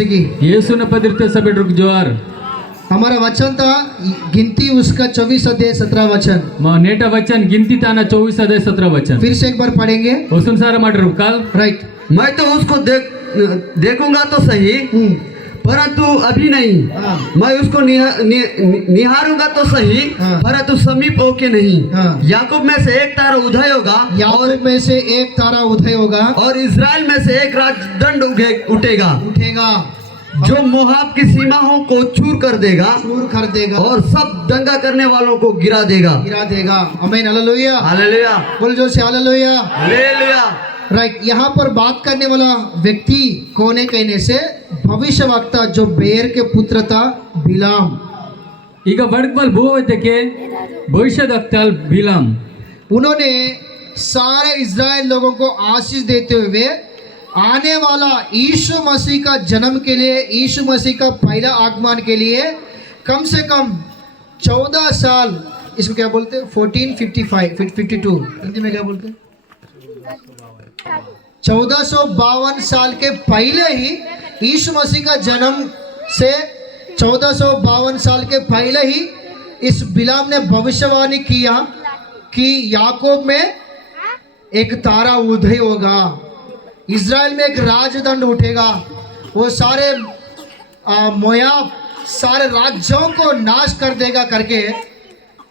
मसीह की। ಯೇಸುವಿನ ಪವಿತ್ರ ಸಭೆಗೆ ಜೋಹಾರ್. हमारा वचन था गिनती उसका 24 अध्याय 17 वचन। नेटा वचन गिनती ताना 24 अध्याय 17 वचन फिर से एक बार पढ़ेंगे। वसुन सारा माटर काल राइट। मैं तो उसको देखूंगा तो सही, परंतु अभी नहीं। हाँ। मैं उसको निहारूंगा तो सही, हाँ। परंतु समीप होके नहीं। हाँ। याकूब में से एक तारा उदय होगा, याकूब में से एक तारा उदय होगा और इज़राइल में से एक राजदंड उठेगा उठेगा जो मोआब की सीमाओं को चूर कर देगा चूर कर देगा और सब दंगा करने वालों को गिरा देगा। आमीन हालेलुया। हालेलुया बोल जोर से हालेलुया। हालेलुया। राइट। यहाँ पर बात करने वाला व्यक्ति कौन है कहने से भविष्यवक्ता जो बेर के पुत्र था बिलाम। ಈಗ ಬಡಕ್ಮಲ್ ಭೂವೈದ್ಯಕ್ಕೆ ಭವಿಷ್ಯದಕ್ತಲ್ ಬಿಲಾಮ್ उन्होंने सारे इज़राइल लोगों को आशीष देते हुए आने वाला यीशु मसीह का जन्म के लिए, यीशु मसीह का पहला आगमन के लिए कम से कम 14 साल, इसको क्या बोलते हैं 1452 हिंदी में क्या बोलते हैं 1452 साल के पहले ही यीशु मसीह का जन्म से 1452 साल के पहले ही इस बिलाम ने भविष्यवाणी किया कि याकूब में एक तारा उदय होगा, इज़राइल में एक राजदंड उठेगा, वो सारे मोयाब सारे राज्यों को नाश कर देगा करके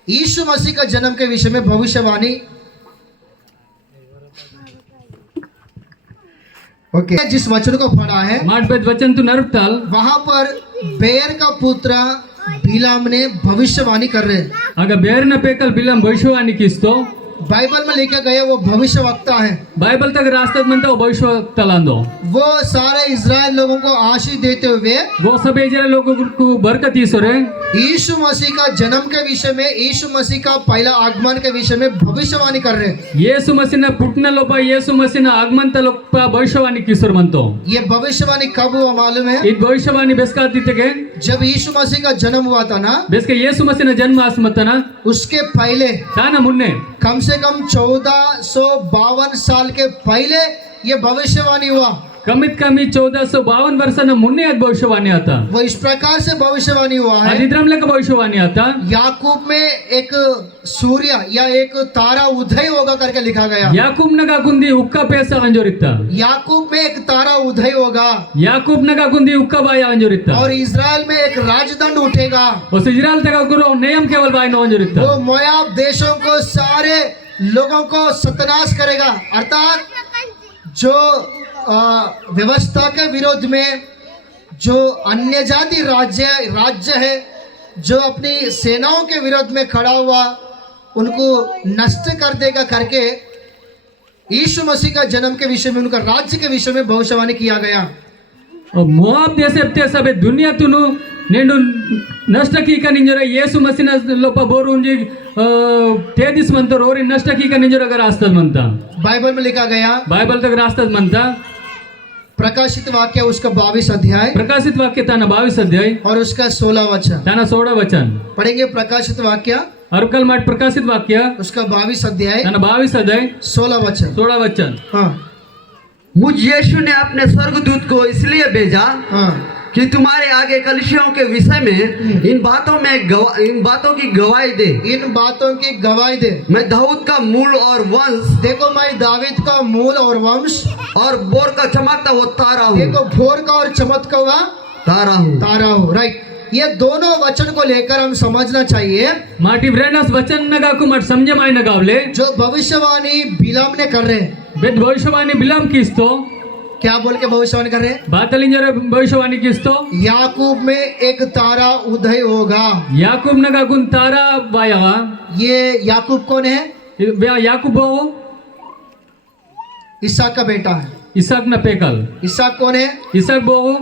यीशु मसीह का जन्म के विषय में भविष्यवाणी। ओके। जिस वचन को पढ़ा है ಮಾಡ್ಬೇದ್ ವಚನ ತು ನರುತ್ತಾಲ್ वहां पर बेर का पुत्र बिलाम ने भविष्यवाणी कर रहे हैं। ಆಗ ಬೇರ್ನ ಪೇಕಲ್ ಬಿಲಾಮ್ ಭವಿಷ್ಯವಾಣಿ ಕಿಸ್ತೋ बाइबल में लिखा गया वो भविष्यवक्ता है। ಬೈಬಲ್ ತಗ ರಾಸ್ತದ ಮಂತ ಭವಿಷ್ಯವಕ್ತಲ ಅಂದೋ वो सारे इज़राइल लोगों को आशीष देते हुए वो सब इजराइल लोगों को बरकत ईश्वरे यीशु मसीह का जन्म के विषय में, यीशु मसीह का पहला आगमन के विषय में भविष्यवाणी कर रहे हैं। ಯೇಸು ಮಸಿನ ಪುಟ್ನ ಲೋಪ ಯೇಸು ಮಸಿನ ಆಗಮಂತ ಲೋಪ ಭವಿಷ್ಯವಾಣಿ ಕಿಸರ್ ಮಂತೋ ये भविष्यवाणी कब हुआ मालूम है? ಈ ಭವಿಷ್ಯವಾಣಿ ಬೆಸ್ಕಾತಿತೆಗೆ जब यीशु मसीह का जन्म हुआ था ना, ಬೆಸ್ಕೆ ಯೇಸು ಮಸಿನ ಜನ್ಮ ಆಸ್ಮತನ उसके पहले ತಾನ ಮುನ್ನೆ कम से कम 1452 साल के पहले ये भविष्यवाणी हुआ। कमीत कमी 1452 वर्षाನ ಮುನ್ನೆ ಅದು ಭವಿಷ್ಯವಾಣಿ ಆತ वो इस प्रकार से भविष्यवाणी हुआ है। ಅದಿದ್ರಂ ಲೆಕ್ಕ ಭವಿಷ್ಯವಾಣಿ ಆತ याकूब में एक सूर्य या एक तारा उदय होगा करके लिखा गया। ಯಾಕೂಬ್ ನಗ ಕುಂದಿ ಉಕ್ಕ ಪೇಸ ಅಂಜೋರಿತ್ತ याकूब में एक तारा उदय होगा ಯಾಕೂಬ್ ನಗ ಕುಂದಿ ಉಕ್ಕ ಬಾಯ ಅಂಜೋರಿತ್ತ और इज़राइल में एक राजदंड उठेगा। उस इजराइल तक गुरु नियम केवल बाय नो अंजोरिತ್ತ वो मोयाब देशों को सारे लोगों को सत्यानाश करेगा, अर्थात जो व्यवस्था के विरोध में जो अन्य जाति राज्य है, जो अपनी सेनाओं के विरोध में खड़ा हुआ, उनको नष्ट कर देगा करके यीशु मसीह का जन्म के विषय में, उनका राज्य के विषय में भविष्यवाणी किया गया। मोआब देशे सभे दुनिया तुनु नेंडु नष्ट कीक निंजोर येसु मसीना लोप बोरु उंजी तेदिस मंतर और नष्ट कीक निंजोर अगर रास्तद मंता बाइबल में लिखा गया, बाइबल तक रास्तद मंता प्रकाशित वाक्य उसका 22 अध्याय प्रकाशित वाक्य ताना 22 अध्याय और उसका 16 वचन ताना 16 वचन पढ़ेंगे। प्रकाशित वाक्य और कल माट प्रकाशित वाक्य उसका 22 अध्याय ताना 22 अध्याय 16 वचन। 16 वचन हाँ मुझ यीशु ने अपने स्वर्गदूत को इसलिए भेजा हाँ कि तुम्हारे आगे कलीसियाओं के विषय में इन बातों की गवाही दे। इन बातों की गवाही दे। मैं दाऊद का मूल और वंश, देखो मैं दावीद का मूल और वंश और बोर का चमकता वो तारा हूँ। देखो भोर का और चमकता हुआ तारा हूँ। तारा हूँ। राइट। ये दोनों वचन को लेकर हम समझना चाहिए माटी ब्रेनस वचन नगा को मट समझे माय नगावले जो भविष्यवाणी बिलाम ने कर रहे हैं। बेद भविष्यवाणी बिलाम किस्तो क्या बोल के भविष्यवाणी कर रहे हैं? बातलिंजर भविष्यवाणी किस्तो याकूब में एक तारा उदय होगा। याकूब नगा गुन तारा बाया ये याकूब कौन है? याकूब इसहाक का बेटा है। इसहाक न पेकल इसहाक कौन है? इसहाक बहु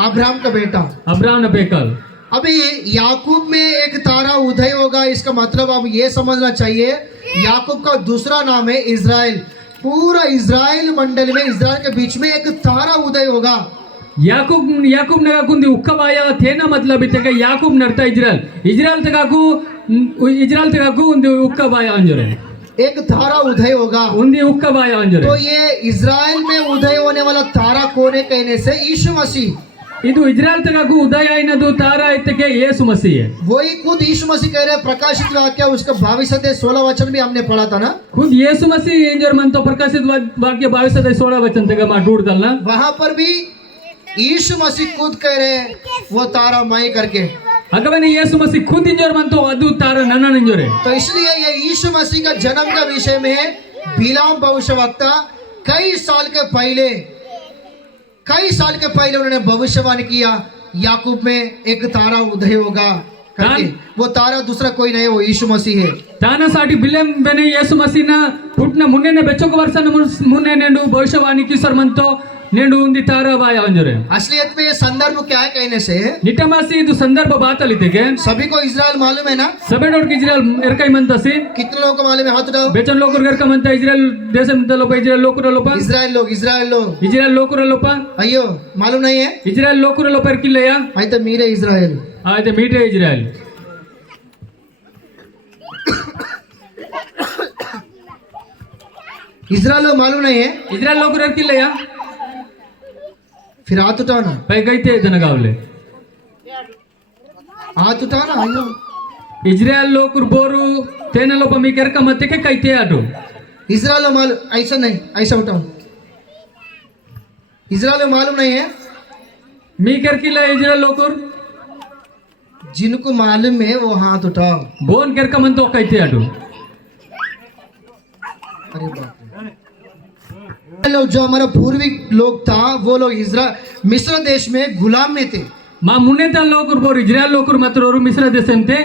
अब्राहम का बेटा। अब्राहम न पेकल। अभी याकूब में एक तारा उदय होगा, इसका मतलब अब ये समझना चाहिए याकूब का दूसरा नाम है इज़राइल। पूरा इज़राइल मंडल में, इज़राइल के बीच में एक तारा उदय होगा। याकूब नगा कुंदी उक्कबाया थे ना, मतलब इतने याकूब नरता इजराइल तकाकू उन्दी उक्कबाया अंजरे एक तारा उदय होगा, उन्दी उक्कबाया अंजरे। तो ये इज़राइल में उदय होने वाला तारा कौन है कहने से यीशु मसीह ಇದು ಇಜ್ರಾಯೆಲ್ ತಗಕು ಉದಯ ಐನದು ತಾರ ಐತಕ್ಕೆ ಯೇಸು ಮसीह है। वही खुद यीशु मसीह कह रहे हैं, प्रकाशित वाक्य उसका 22 वचन भी हमने पढ़ा था ना। खुद यीशु मसीह ಏನ್ ಜೋರ್ ಮಂತೋ ಪ್ರಕಾಶಿತ ವಾಕ್ಯ 22:16 ವಚನ ತಗ ಮಾಟೂಡ್ದಲ್ಲ। वहां पर भी यीशु मसीह खुद कह रहे हैं वो तारा मैं करके। अगवने यीशु मसीह खुद इंजोर मंतो अदु तार नन्ना इंजोरे। तो इसलिए ये यीशु मसीह का जन्म का विषय में बिलाम भविष्यवक्ता कई साल के पहले उन्होंने भविष्यवाणी किया, याकूब में एक तारा उदय होगा करके। वो तारा दूसरा कोई नहीं, वो यीशु मसीह है। ತಾನಸಾಟಿ ಬಿಲೆಂ ಬೆನೆ ಯೇಸು ಮಸೀನ ಪುಟ್ನ ಮುನ್ನೆನೆ ಬೆಚ್ಚಕ ವರ್ಷನ ಮುನ್ನೆ ನೆಂಡು ಭವಿಷ್ಯವಾಣಿ ಕಿಸರ್ ಮಂತೋ ನೆಂಡು ಉಂದಿ ತಾರ ಬಾಯ ಅಂಜರೆ। असलियत में ये संदर्भ क्या है कहने से, ನಿಟಮಾಸಿ ಇದು ಸಂದರ್ಭ ಬಾತಲಿತೆಗೆ सभी को इजराइल मालूम है ना। ಸಬೆಡೋಡ್ ಇಜ್ರಾಯೆಲ್ ಎರ್ಕೈ ಮಂತಸಿ कितने लोगों को मालूम है? हाथ उठाओ। ಬೆಚನ್ ಲೋಕರ್ ಗರ್ಕ ಮಂತ ಇಜ್ರಾಯೆಲ್ ದೇಶಂ ತಲೋಪ ಇಜ್ರಾಯೆಲ್ ಲೋಕರ ಲೋಪ इजराइल लोग ಇಜ್ರಾಯೆಲ್ ಲೋಕರ ಲೋಪ अयो मालूम नहीं है। ಇಜ್ರಾಯೆಲ್ ಲೋಕರ ಲೋಪ ಇರ್ಕಿಲ್ಲಯ್ಯ అయితే మీరే इजराइल। ಆಯ್ತು ಮೀಟೆ ಇಜ್ರಾಯೆಲ್ इजराइल लोग मालूम नहीं है, ಇಜ್ರಾಯೆಲ್ ಲೋಕರ ಇರ್ಕಿಲ್ಲಯ್ಯ फिर हाथ उठाओ ना, ಪೈ ಗೈತೆ ದನಗಾವ್ಲೆ हाथ उठाओ ना। अयो इज्रायल लोकुर बोरू तेने लोप मी केरक मते के कइते आटो इजराइल लोग मालूम, ऐसा नहीं, ऐसा उठाओ। इजराइल लोग मालूम नहीं है, मी केरकिला इज्रायल लोकुर जिनको मालूम है वो हाथ उठाओ। बोन केरक मंतो कइते आटो अरे बाप रे। लोग जो हमारा पूर्वी लोग था वो लोग इजराइल मिस्र देश में गुलाम में थे। मा मुन्नेता लोकुर बोर इज्रायल लोकुर मतरोरु मिस्र देशंते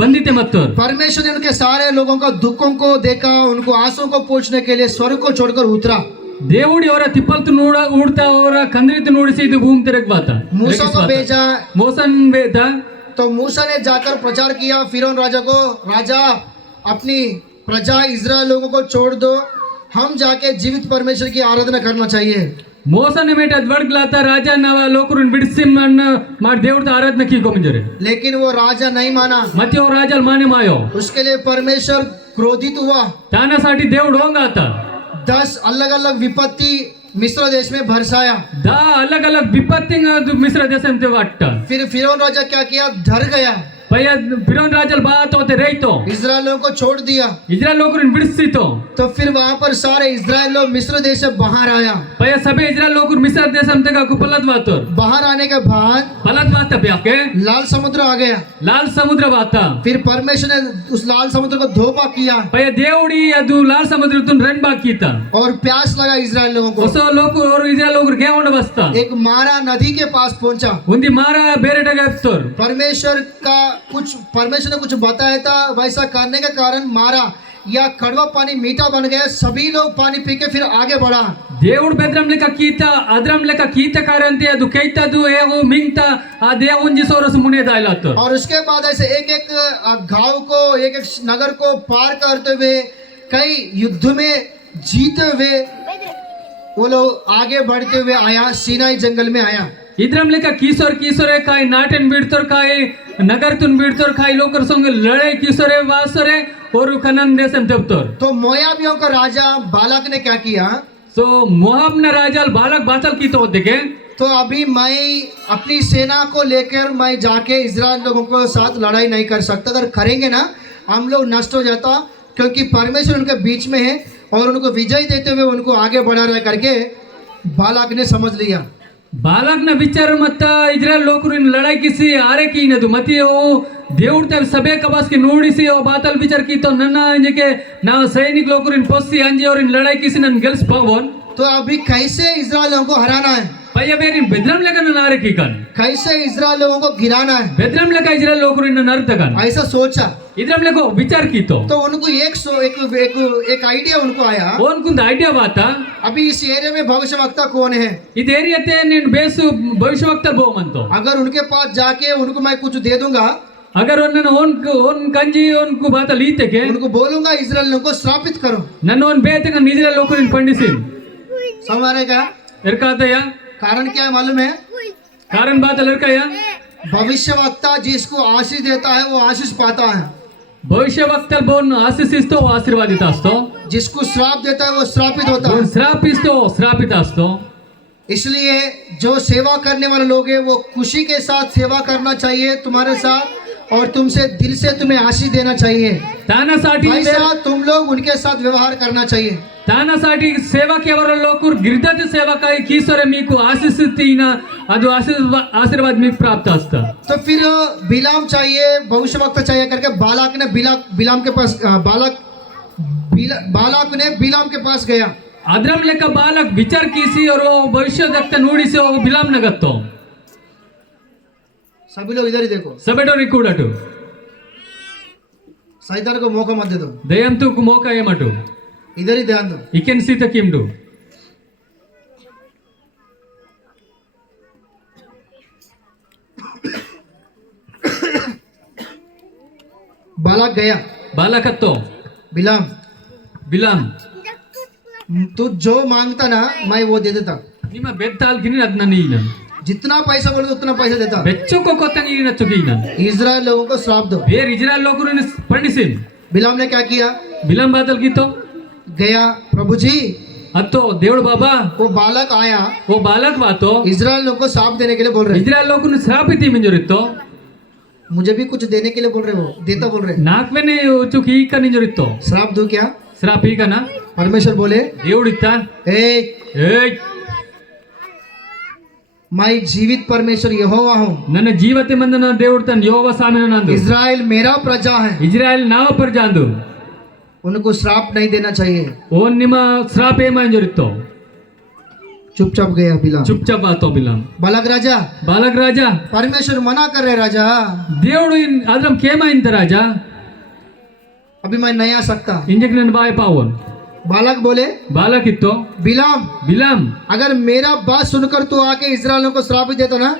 बंदिते मत्तोर। परमेश्वर ने उनके सारे लोगों का दुखों को देखा, उनको आंसू को पोंछने के लिए स्वर्ग को छोड़कर उतरा। దేవుడి ಅವರ ತಿಪ್ಪಲ್ತು ನೋಡ ಊಡ್ತಾ ಅವರ ಕಂದ್ರಿತು ನೋಡಿಸಿ ಇದು ಭೂಮಿ ತೆರಕ್ ಬಾತ मूसा को भेजा, ಮೋಸನ್ ಬೇತ तो मूसा ने जाकर प्रचार किया फिरौन राजा को, राजा अपनी प्रजा इजराइल लोगों को छोड़ दो, हम जाके जीवित परमेश्वर की आराधना करना चाहिए। ಮೋಸನ ಮೇಟ ದ್ವಡ್ಗ್ಲಾತ ರಾಜ ನವ ಲೋಕರುನ್ ಬಿಡಿಸಿ ಮಾಡಿ ದೇವ್ರದ ಆರಾಧನೆ ಕೀಕೊ ಮುಂಜರೆ लेकिन वो राजा नहीं माना, ಮತ್ತೆ ಅವ ರಾಜಲ್ ಮಾನೆ ಮಾಯೋ उसके लिए परमेश्वर क्रोधित हुआ। ತಾನಸಾಟಿ దేవుడు ಹೋಗಾತ 10 अलग अलग विपत्ति मिस्र देश में बरसाया। दा अलग अलग विपत्ति मिस्र देशम ते वाट फिर फिरौन राजा क्या किया, डर गया, पय फिरौन राजल बात होते रहितो इजराइल लोगों को छोड़ दिया। इज्रायल लोकरुन बिडिसितो तो फिर वहां पर सारे इजराइल लोग मिस्र देश से बाहर आया। पय सबे इज्रायल लोकुर मिस्र देशम ते का कुपलत वातोर बाहर आने के बाद पलत वात प्याके लाल समुद्र आ गया। लाल समुद्र वाता फिर परमेश्वर ने उस लाल समुद्र को धोपा किया पय देवड़ी ಅದು लाल समुद्र तुन रन बाकीता और प्यास लगा इजराइल लोगों को। ಹೊಸ ಲೋಕ और इज्रायल लोकुर गेवंड बस्ता एक मारा नदी के पास पहुंचा। उंदी मारा बेरेटग एप्तोर परमेश्वर ने कुछ बताया था, वैसा करने के कारण मारा या कड़वा पानी मीठा बन गया। सभी लोग पानी पी के फिर आगे बढ़ा। దేవుడు బెద్రం లెక్క కీత అద్రం లెక్క కీత కారంతే ಅದು ಕೈತದು ಏಗು ಮಿಂಗ್ತ ಆ ದೇವುಂಜಿ ಸೋರಸು ಮುನೆ ದಾಯ್ಲಾತು। और उसके बाद ऐसे एक एक गांव को, एक एक नगर को पार करते हुए, कई युद्ध में जीते हुए वो लोग आगे बढ़ते हुए आया, सीनाई जंगल में आया। इद्रम लेका कीसोरे काय नाटन बिडतोर काय नगर तुन बिडतोर काय लोकर संग लड़ाई कीसोरे वासोरे और कनन देशम तेबतोर। तो मोयाबियों का राजा बालक ने क्या किया, सो मोआब न राजा बालक बातल की तो देखे। तो अभी मैं अपनी सेना को लेकर मैं जाके इजराइल लोगों को साथ लड़ाई नहीं कर सकता, अगर करेंगे ना हम लोग नष्ट हो जाता, क्योंकि परमेश्वर उनके बीच में है और उनको विजय देते हुए उनको आगे बढ़ा रहा करके बालक ने समझ लिया। बालक न विचार मत इज्रायल लोकरुन लड़ाई किसी आरे की नदु मती ओ దేవుడు ತ ಸಭೆ ಕಬಾಸ್ಗೆ ನೋಡಿಸಿ ಓ ಬಾತಲ್ ವಿಚಾರ ಕೀತೋ ನನ್ನ ಅಂಜಕೆ ನಾ ಸೈನಿಕ लोकरुन पोसी अंजी और लड़ाई किसी नन गेल्स भगवान। तो अभी कैसे इजराइल लोगों को हराना है, पय बेरी बेद्रम लेका नारे की कन कैसे इजराइल लोगों को गिराना है, बेद्रम लेका इज्रायल लोकरुन नर्तकन ऐसा सोचा। इद्रम लेको विचार कीतो तो उनको एक आइडिया उनको आया। ओनकुंद आइडिया बाता अभी इस एरिया में भविष्यवक्ता कौन है, इदेरियते నేను బేసు భవిష్యవక్త బోమంతో अगर उनके पास जाके उनको मैं कुछ दे दूंगा, अगर उन्नन ओन कंजी ओनकु बात लीते के उनको बोलूंगा इजराइल लोगों को श्रापित करो। नन्न ओन बेतक इज्रायल लोकरुन पंडिसी समझ का एरकातया कारण क्या है मालूम है, कारण बात लड़काया भविष्यवक्ता जिसको आशीष देता है वो आशीष पाता है, భవిష్యవక్త బోన్ ఆశీస్తో ఆశీర్వాదిత అస్తో, जिसको श्राप देता है वो श्रापित होता బోన్ है। శ్రాపిస్తో శ్రాపిత అస్తో। इसलिए जो सेवा करने वाले लोग हैं वो खुशी के साथ सेवा करना चाहिए तुम्हारे साथ, और तुमसे दिल से तुम्हें आशीष देना चाहिए। तानासाठी ऐसा तुम लोग उनके साथ व्यवहार करना चाहिए। ತಾನಸಾಟಿ ಸೇವಕ್ಕೆ ಅವರ ಲೋಕರು ಗಿರ್ದತಿ ಸೇವಕಾಯಿ ಕೀಸರೆ ಮೀಕು ಆಶಿಸುತ್ತೀನ ಅದು आशीर्वाद మీకు प्राप्त असता। तो फिर बिलाम चाहिए, भविष्य वक्त चाहिए करके बालाक ने बिलाम के पास बालाक ने बिलाम के पास गया। ಅದ್ರಂ ಲೆಕ್ಕ ಬಾಲಕ್ ವಿಚಾರ ಕೀಸಿ और वो भविष्य देखता नुಡಿಸಿ वो बिलाम नगत्तो। सभी लोग इधर ही देखो, सबेटोरी ಕೂಡಟು शैतान को मौका मत दे दो, ದಯಂತು ಮೋಕ ಏಮಟು इधर ही ध्यान दो। इकेन सीता किमडु बालाक गया, ಬಾಲಕತ್ತೋ बिलाम ಬಿಲಾಮ್ तू जो मांगता ना मैं वो दे देता, ನಿಮ್ಮ ಬೆತ್ತಾಲ್ ಕಿನಿ ಅದನ್ನ ನೀನ जितना पैसा बोले उतना पैसा देता। ಬೆಚ್ಚುಕೋ ಕೊತ್ತ ನೀನ ಚುಕೀನ इजराइल लोगों को श्राप दो। ಬೇರೆ ಇಜ್ರಾಯೆಲ್ ಲೋಕರು ಪಂಡಿಸಿನ್ बिलाम ने क्या किया? ಬಿಲಾಮ್ ಬಾದಲ್ ಗೀತೋ गया, प्रभु जी अतो దేవుడు बाबा वो बालक आया, वो बालक वातो इजराइल लोगों को श्राप देने के लिए बोल रहे हैं। इज्रायेल लोगों श्रापिती मिंजोरितो मुझे भी कुछ देने के लिए बोल रहे हो, देता बोल रहे हैं। नाकवेने चुकी का निंजोरितो श्राप दो क्या? श्रापी का ना परमेश्वर बोले దేవుడిता ए ए मैं जीवित परमेश्वर यहोवा हूँ, ನನ್ನ ಜೀವತೆ ಮಂದನ దేవుడు ತನ್ನ ಯೆಹೋವ ಸ್ವಾಮಿನ ನಂದು इजराइल मेरा प्रजा है, ಇಜ್ರಾಯೆಲ್ ನಾವ ಪ್ರಜಾಂದು उनको श्राप नहीं देना चाहिए। ಓ ನಿಮ್ಮ ಶ್ರಾಪ ಏಮಂಜೋರಿतो चुपचाप गया बिलाम। ಚುಪ್ಚಾಪ್ ಆತೋ ಬಿಲಾಮ್ बालक राजा, ಬಾಲಕ ರಾಜ परमेश्वर मना कर रहे राजा, దేవుడు ಅದ್ರಂ ಕೇಮ ಇಂತ ರಾಜ अभी मैं नहीं आ सकता। ಇಂಜಕ್ ನನ್ನ ಬಾಯ ಪಾವನ್ बालक बोले ಬಾಲಕ ಇತ್ತು बिलाम ಬಿಲಾಮ್ अगर मेरा बात सुनकर तू आके इजराइल को श्राप भी देता ना,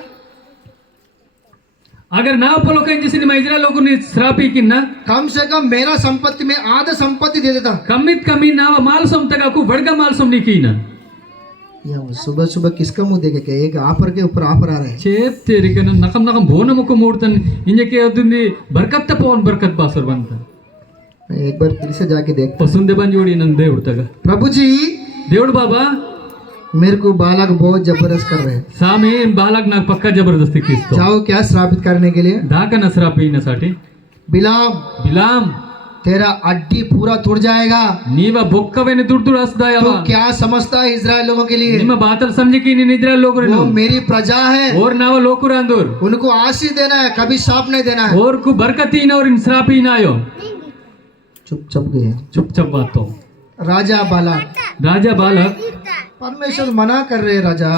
अगर नाव पलो कहीं जैसे ನಿಮ್ಮ ಇಜ್ರಾಯೆಲ್ ಲೋಕರು ಶ್ರಾಪಿ ಕಿನ್ನ कम से कम मेरा संपत्ति में आधा संपत्ति दे देता। कमीत कमी नाव मालसोम तक बड़गा मालसोम निकीना या सुबह सुबह किसका मुंह देखे क्या? एक आफर के ऊपर आफर आ रहे हैं। చేత్తేరిక నకం నకం బోనముకు మూడుతన్ ఇంజకే అవుతుంది బర్కత్త పవన్ బర్కత్ బాసర్ ಬಂತ एक बार फिर से जाके देख। పసుందే ಬಂజోడి నన్ దేవుడు తగ प्रभु जी దేవుడు బాబా मेरे को बालक बहुत जबरदस्त कर रहे हैं, సామి బాలక్ నాకు పక్కా జబర్దస్తి కిస్తో जाओ क्या श्रापित करने के लिए। దాకా నసరాపినసాటి बिलाम బిలాం तेरा अड्डी पूरा टूट जाएगा। నీవ బొక్కవేని దుర్దుడు అస్దాయవ तो क्या समझता है इजराइल लोगों के लिए? ನಿಮ್ಮ ಬಾತಲ್ समझकी नी इज्रायेल लोगರು वो मेरी प्रजा है, और नाव लोकुर अंदूर उनको आशीष देना है, कभी श्राप नहीं देना है। और को बरकती न और श्रापी न आयो चुपचाप गए चुपचाप बातो राजा बालक, राजा बालक परमेश्वर मना कर रहे राजा,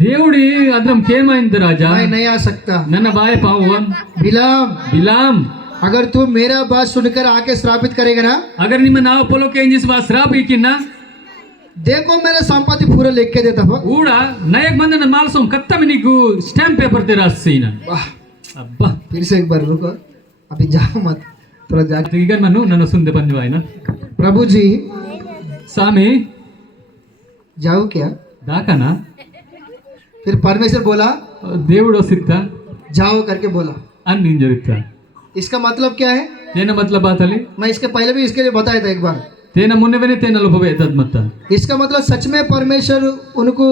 దేవుడి అద్రం కేమైంది రాజా मैं नहीं आ सकता। నన్న బాయ పావన్ बिलाम బిలాం अगर तू मेरा बात सुनकर आके श्रापित करेगा ना, अगर ನಿಮ್ಮ ನಾವು ಪೊಲೋಕೆ ಎಂಜಿಸ್ ಬಾ ಶ್ರಾಪ್ ಇಕಿನ್ನ देखो मेरा संपत्ति पूरा लिख के देता हूँ। ಊಡ ನಯಕ್ ಬಂದನ ಮಾಲ್ಸೋಂ ಕತ್ತಮ ನೀಕು ಸ್ಟಾಂಪ್ ಪೇಪರ್ ತೆ ರಾಸ್ಸೀನ वाह, ಅಬ್ಬಾ फिर से एक बार रुको, अभी जाओ मत, थोड़ा जा। ಈಗ ನಾನು ನನ್ನ ಸುಂದೆ ಬಂದಿವಾಯ್ನ प्रभु जी ಸ್ವಾಮಿ जाओ क्या? ದಾಕನ फिर परमेश्वर बोला దేవుడు ಸಿತ್ತ जाओ करके बोला। ಅನ್ ನಿಂಜರಿತ್ತ इसका मतलब क्या है? ತೇನ ಮತ್ಲಬ್ ಆತಲಿ मैं इसके पहले भी इसके लिए बताया था एक बार। ತೇನ ಮುನ್ನವೆನೆ ತೇನ ಲಭವೆ ತದ್ಮತ್ತ इसका मतलब सच में परमेश्वर उनको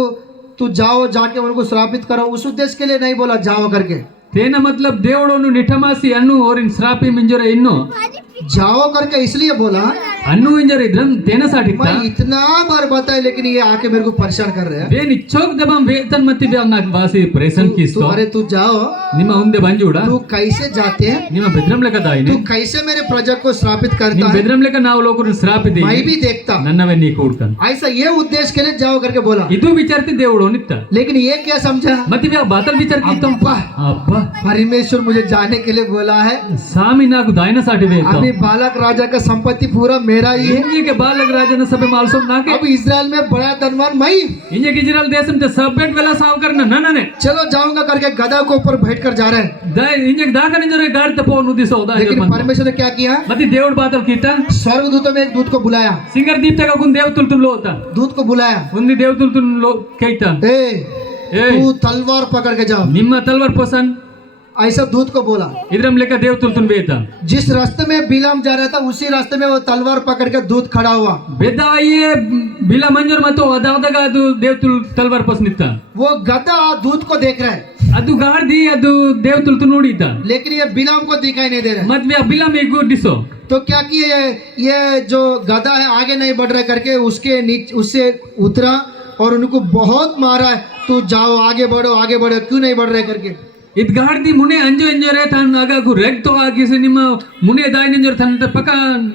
तू जाओ जाके उनको श्रापित करो उस उद्देश्य के लिए नहीं बोला जाओ करके। ತೇನ ಮತ್ಲಬ್ దేవుడును ನಿಠಮಾಸಿ ಅನ್ನು और ಶ್ರಾಪಿ ಮಿಂಜರ ಇನ್ನು जाओ करके इसलिए बोला। ಅನ್ನು ಇಂಜರ ಇದ್ರಂ ತೇನ ಸಾಟಿತ್ತ मैं इतना बार बताया लेकिन ये आके मेरे को परेशान कर रहे हैं। ಬೇ ನಿಚ್ಚೋಕ್ ದಬಂ ಬೇತನ್ ಮತ್ತಿ ಬೇ ನಾಕ್ ಬಾಸಿ ಪ್ರೇಸನ್ तू ಕಿಸ್ತು अरे तू जाओ, ನಿಮ್ಮ ಮುಂದೆ ಬಂಜೂಡ तू कैसे जाते हैं, ನಿಮ್ಮ ಬೆದ್ರಂ ಲೆಕ್ಕ ದಾಯಿನಿ तू कैसे मेरे प्रजा को श्रापित करता ನಿಮ್ಮ है, ಬೆದ್ರಂ ಲೆಕ್ಕ ನಾವು ಲೋಕರು ಶ್ರಾಪಿದಿ मैं भी देखता। ನನ್ನವೇ ನೀ ಕೂಡ್ತಾನ ऐसा ये उद्देश्य के लिए जाओ करके बोला। ಇದು ವಿಚಾರತಿ దేవుడు ನಿತ್ತ लेकिन ये क्या समझा? ಮತ್ತೆ ಬ್ಯಾ ಬಾತಲ್ ವಿಚಾರ ಕಿತ್ತಂ अब्बा, ಅಬ್ಬಾ परमेश्वर मुझे जाने के लिए बोला है। ಸಾಮಿ ನಾಕು ದಾಯಿನ ಸಾಟಿವೆ अभी बालक राजा का संपत्ति पूरा मेरा ही है। ಇಂಜಿಗೆ ಬಾಲಕ ರಾಜನ ಸಭೆ ಮಾಲ್ಸೋಂ ನಾಕೆ अब इजराइल में बड़ा धनवान मैं ही। इंजे इजरायल देशम ते सबेट वेला साव करना ननने चलो जाऊंगा करके गधा के ऊपर बैठ कर जा रहे हैं। दा इंजे दाका निजरे गाड़ ते पोन उदी सौदा लेकिन परमेश्वर ने क्या किया? मति దేవుడు బాతల్ कीता स्वर्गदूतों में एक दूत को बुलाया, सिंगर दीप तक गुन देवतुल तुल लोता दूत को बुलाया, उन्दी देवतुल तुल लो कೈತಾ ए ए तू तलवार पकड़ के जाओ। ನಿಮ್ಮ ತಲ್ವಾರ್ ಪಸನ್ ऐसा दूत को बोला। इधरम लेकर देवतुल बेता जिस रास्ते में बिलाम जा रहा था उसी रास्ते में वो तलवार पकड़ के दूत खड़ा हुआ। बेदा ये बिला मंजूर मतो अदावदगा ಅದು ದೇವತುಲ್ ತಲ್ವಾರ್ ಪಸ್ನಿತ್ತ वो गधा दूत को देख रहा है, ಅದು ಗಾರ್ದಿ ಅದು ದೇವತುಲ್ ತು ನೋಡಿತ लेकिन ये बिलाम को दिखाई नहीं दे रहा है। ಮತ್ ವೆ ಬಿಲ ಮೇ ಗುಡಿಸೋ तो क्या किए, ये जो गधा है आगे नहीं बढ़ रहा करके उसके नीचे उससे उतरा और उनको बहुत मारा है। तू जाओ आगे बढ़ो क्यों नहीं बढ़ रहे करके। ಇದ್ ಗಾರ್ದಿ ಮುನೆ ಅಂಜೋ ಎಂಜೋರೆ ತನ್ ಅಗಗು ರೆಗ್ತೋ ಆಗಿಸಿ ನಿಮ್ಮ ಮುನೆ ದಾಯಿನ ಎಂಜೋರೆ ತನ್ನ ಪಕ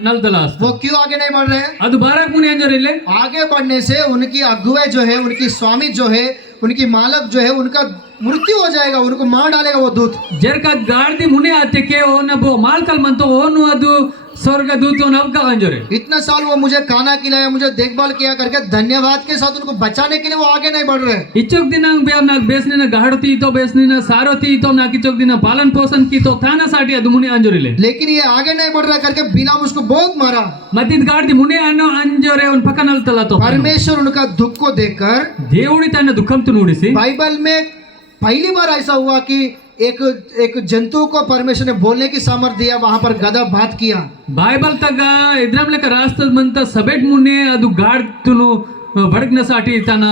ನಲ್ದಲಾಸ್ वो क्यों आगे नहीं बढ़ रहे हैं? ಅದು ಬಾರಕ್ ಮುನೆ ಎಂಜೋರೆ ಇಲ್ಲೇ आगे बढ़ने से उनकी अगुवे जो है, उनकी स्वामी जो है, उनकी मालक जो है, उनका मृत्यु हो जाएगा, उनको मार डालेगा वो दूत। ಜರ್ಕ ಗಾರ್ದಿ ಮುನೆ ಆತೆ ಕೆ ಓನ ಬೋ ಮಾಲ್ಕಲ್ ಮಂತೋ ಓನು ಅದು स्वर्ग दूत नवका अंजोरे इतना साल वो मुझे खाना खिलाया, मुझे देखभाल किया करके धन्यवाद के साथ उनको बचाने के लिए वो आगे नहीं बढ़ रहे। इचोक दिन नाक बेसने ना गाढ़ती तो बेसने ना सारोती तो ना इचोक दिन पालन पोषण की तो थाना साठी ಅದು ಮುನೆ अंजोरे लेकिन ये आगे नहीं बढ़ रहा करके बिलाम उसको बहुत मारा। मतिद गार्दी मुने अनो अंजोरे उन पकनल तला तो परमेश्वर उनका दुख को देखकर దేవుడి తన దుఃఖం తో నూడిసి बाइबल में पहली बार ऐसा हुआ कि एक जंतु को परमेश्वर ने बोलने की सामर्थ्य दिया, वहां पर गधा बात किया। बायबल तक इद्राम लेकर रास्ता म्हणता सभेट मुने ಅದು गाडतुनु भडकण्यासाठी त्यांना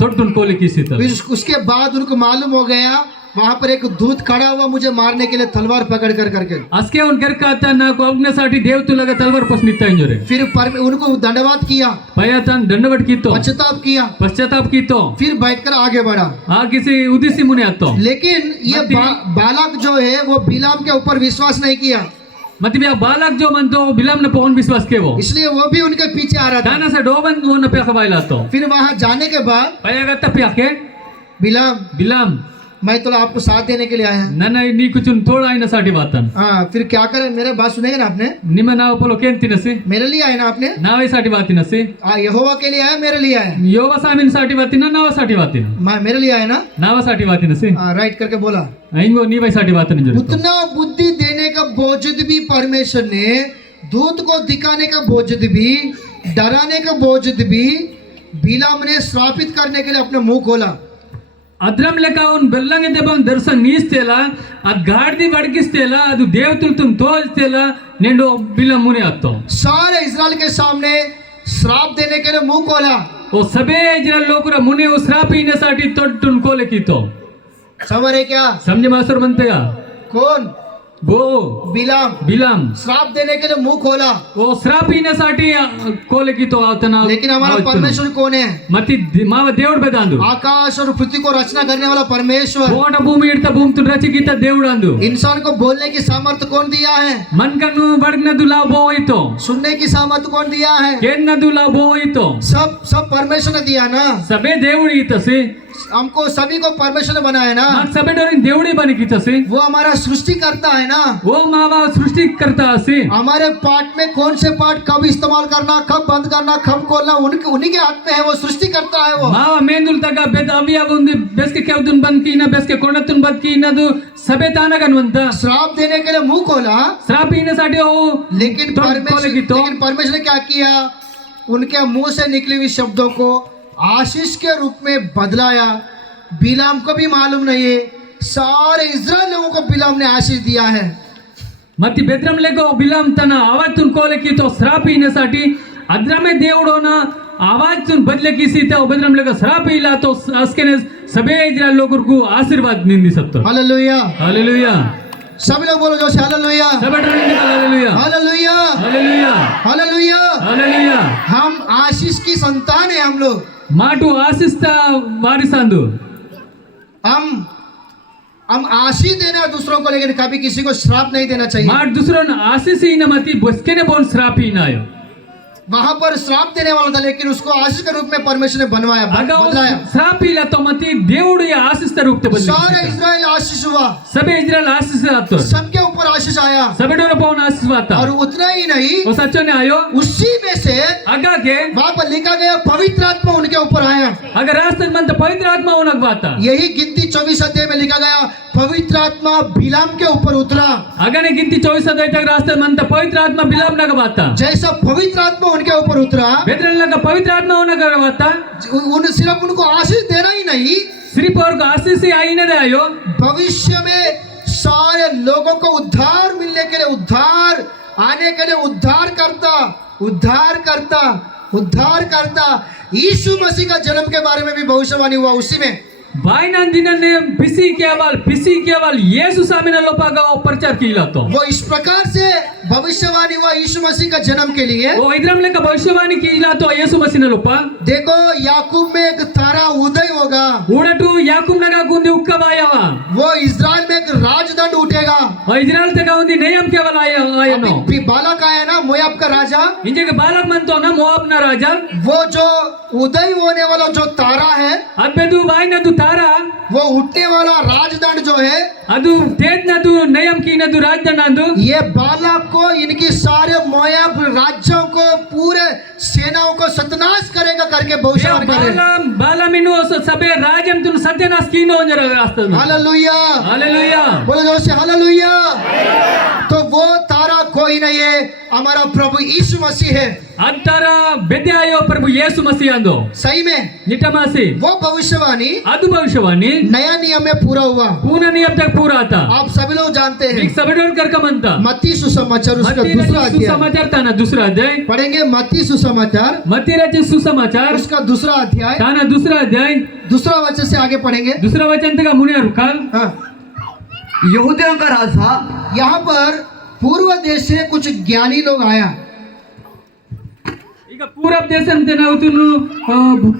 तोडतून कोले किसी तर फिर उसके बाद उनको मालूम हो गया वहां पर एक दूत खड़ा हुआ मुझे मारने के लिए तलवार पकड़ कर करके। असके उन करका నాకు అగ్నसाठी देवतुलगा तलवार पसनिता इंजोरे फिर उनको दंडवात किया, पयातन दंडवट कीतो पश्चाताप कीतो, फिर बैठकर आगे बढ़ा। हाँ किसी उदिसी मुने आतो लेकिन ये बालक जो है वो बिलाम के ऊपर विश्वास नहीं किया। मतलब या बालक जो म्हणतो बिलाम ने पवन विश्वास केवो इसलिए वो भी उनके पीछे आ रहा था। दाना से डोबन वो न पे खवायला तो फिर वहां जाने के बाद पयागा तप्याके बिलाम मैं तो आपको साथ देने के लिए आया। ನನ್ನ ನೀ ಕುಚುನ್ ಥೋड़ा आईना साठी वातन हाँ फिर क्या करें, मेरे बात सुनेंगे ना आपने? ನಿಮ್ಮ ನಾವು ಪೊಲೋ ಕೇಂತಿನಸಿ मेरे लिए आए ना आपने? ನಾವೇ साठी वातिनसी यहोवा के लिए आया, मेरे लिए आया। ಯೋವ ಸಾಮಿನ साठी वातिना ನಾವ साठी वातिನ मैं मेरे लिए आया ना, ನಾವ साठी वातिनसी राइट करके बोला। ಹಿಂಗೋ ನೀವೈ साठी वातन उतना बुद्धि देने का बोझ भी परमेश्वर ने, दूत को दिखाने का बोझ भी, डराने का बोझ भी बिलाम ने श्रापित करने के लिए अपना मुंह खोला। ಅದ್ರಂ ಲೆಕ್ಕ ಅವನ್ ಬೆಲ್ಲಂಗೆ ದೆಬಂ ದರ್ಶನ್ ನೀಸ್ತೆಲ್ಲ ಅದ್ ಗಾಡ್ದಿ ಬಡಗಿಸ್ತೆಲ್ಲ ಅದು ದೇವತುಲ್ತುನ್ ತೋರಿಸ್ತೆಲ್ಲ ನೆಂಡು ಬಿಲ ಮುನೆ ಆತ್ತೋ सारे इस्राएल के सामने श्राप देने के लिए मुंह खोला। ओ सबे इजरायल लोकरा मुने ओ श्राप येण्यासाठी तोडून कोले कीतो समझ रहे क्या? समझे मास्टर म्हणते का कौन? वो बिलाम श्राप देने के लिए मुंह खोला। ओ श्राप येण्यासाठी कोले कीतो आतना लेकिन हमारा परमेश्वर कौन है? मती माव దేవుడు బెదాందు आकाश और पृथ्वी को रचना करने वाला परमेश्वर। కోట భూమి ఇడత భూమితున్ రచికిత దేవుడు అందు इंसान को बोलने की सामर्थ्य कौन दिया है? ಮನ್ಕನ್ನು ಬಡಗ್ನದು ಲಾಭೋಯಿतो सुनने की सामर्थ्य कौन दिया है? ಕೇನ್ನದು ಲಾಭೋಯಿतो सब परमेश्वर ने दिया ना। सबे దేవుడి ఇతసి हमको सभी को परमेश्वर ने बनाया ना। सबे डोरिन దేవుడి बनी कीतसी वो हमारा सृष्टि करता है ना। वो मावा सृष्टि करता असी हमारे पार्ट में कौन से पार्ट कब इस्तेमाल करना, कब बंद करना, कब खोलना उन्हीं के हाथ में है। वो सृष्टि करता है। वो मावा मेंदुल तक बेद अविया उंदी बेस्के केवदुन बंद कीना बेस्के कोणतुन बंद कीनदु सबे तानगनवंत श्राप देने के लिए मुंह खोला। श्राप येण्यासाठी ओ लेकिन परमेश्वर ने क्या किया? उनके मुंह से निकली हुई शब्दों को आशीष के रूप में बदलाया। बिलाम को भी मालूम नहीं है, सारे इस्राएल लोगों को बिलाम ने आशीष दिया है। मती बेद्रम लेको बिलाम तना आवाजतून कोले कीतो श्राप येण्यासाठी अद्रमे దేవుడోना आवाजतून बदले किसी तो बेद्रम लेको श्राप येला तो असकेने सबे इस्राएल लोगों आशीर्वाद निंदी सकतो। हालेलुया हालेलुया सभी लोग बोलो जोश hallelujah hallelujah hallelujah hallelujah hallelujah hallelujah हम आशीष की संतान है। हम लोग माटू आशिस्ता वारिसांदू हम आशीष देना दूसरों को, लेकिन कभी किसी को श्राप नहीं देना चाहिए। माट दूसरों ने आशीष ही न मती बसके ने बोन श्राप ही ना आयो। वहां पर श्राप देने वाला था, लेकिन उसको आशीष के रूप में परमेश्वर ने बनवाया, बदलाया। श्राप ही ला तो मती దేవుడు आशीष के रूप में बदल। सारे इस्राएल आशीष हुआ, सबे इस्राएल आशीष आतो, सबके ऊपर आशीष आया, सबे डोर पौन आशीष आता। और उतना ही नहीं, वो सच्चो ने आयो उसी में से आगा के वहां पर लिखा गया पवित्र आत्मा उनके ऊपर आया। अगर रास्ते में तो पवित्र आत्मा होना बाता, यही गिनती 24 अध्याय में लिखा गया पवित्र आत्मा बिलाम के ऊपर उतरा। अगर ने गिनती 24 अध्याय तक रास्ते में तो पवित्र आत्मा बिलाम ना बाता, जैसा पवित्र आत्मा उनके ऊपर उतरा, बेदरन लगा पवित्र आत्मा होना बाता। सिर्फ उनको आशीष देना ही नहीं, सिर्फ और आशीष ही आई ना आयो, भविष्य में लोगों को उद्धार मिलने के लिए, उद्धार आने के लिए उद्धार करता यीशु मसीह का जन्म के बारे में भी भविष्यवाणी हुआ उसी में। बायनंदिनने पिसी केवल यीशु सामिना लोपागा प्रचार किला तो वो इस प्रकार से भविष्यवाणी हुआ यीशु मसीह का जन्म के लिए। वो इधरम लेका भविष्यवाणी किला तो यीशु मसीह ने लोपा देखो याकूब में एक तारा उदय होगा, ऊडटू याकूब नगा गुंदी उक्कबायावा वो इजराइल में एक राजदंड उठेगा। इजराइल तक उंदी नयम केवल आया नो अभी बालक आया ना मोयाब का राजा, इंजे के बालक मन तो ना मोआब ना राजा वो जो उदय होने वाला जो तारा है, अबेदु बायना तू तारा वो उठने वाला राजदंड जो है, ಅದು ತೇಜ್ನದು ನಯಂ ಕಿನದು ರಾಜನದು ये बालक को इनकी सारे मोयाब राज्यों को पूरे सेनाओं को सत्यानाश करेगा करके भविष्यवाणी करे। ಬಾಲಮಿನು ಸಭೆ ರಾಜಂ ತುನು ಸತ್ಯನಾಶ ಕಿನೋ ಅಂಜರ ರಾಸ್ತನು हालेलुया, हालेलुया बोलो जोर से हालेलुया। तो वो तारा कोई नहीं है, हमारा प्रभु यीशु मसीह है। ಅಂತರ ಬೆದ್ಯಾಯೋ ಪ್ರಭು ಯೇಸು ಮसीह ಅಂದೋ सही में ನಿಟಮಾಸಿ वो भविष्यवाणी ಅದು ಭವಿಷ್ಯವಾಣಿ नया नियम में पूरा हुआ। ಪೂರ್ಣ ನಿಯಮ ತक पूरा आता आप सभी लोग जानते हैं ಈಗ ಸಭೆಡೋರ್ ಕರ್ಕಮಂತ मत्ती सुसमाचार उसका दूसरा अध्याय सुसमाचार ताना दूसरा अध्याय पढ़ेंगे। मत्ती सुसमाचार मत्ती रचित सुसमाचार उसका दूसरा अध्याय ताना दूसरा अध्याय दूसरा वचन से आगे पढ़ेंगे। दूसरा वचन तक मुने रुकाल हाँ, यहूदियों का राजा यहाँ पर पूर्व देश से कुछ ज्ञानी लोग आया। ಈಗ पूरब देश अंते ना उतनु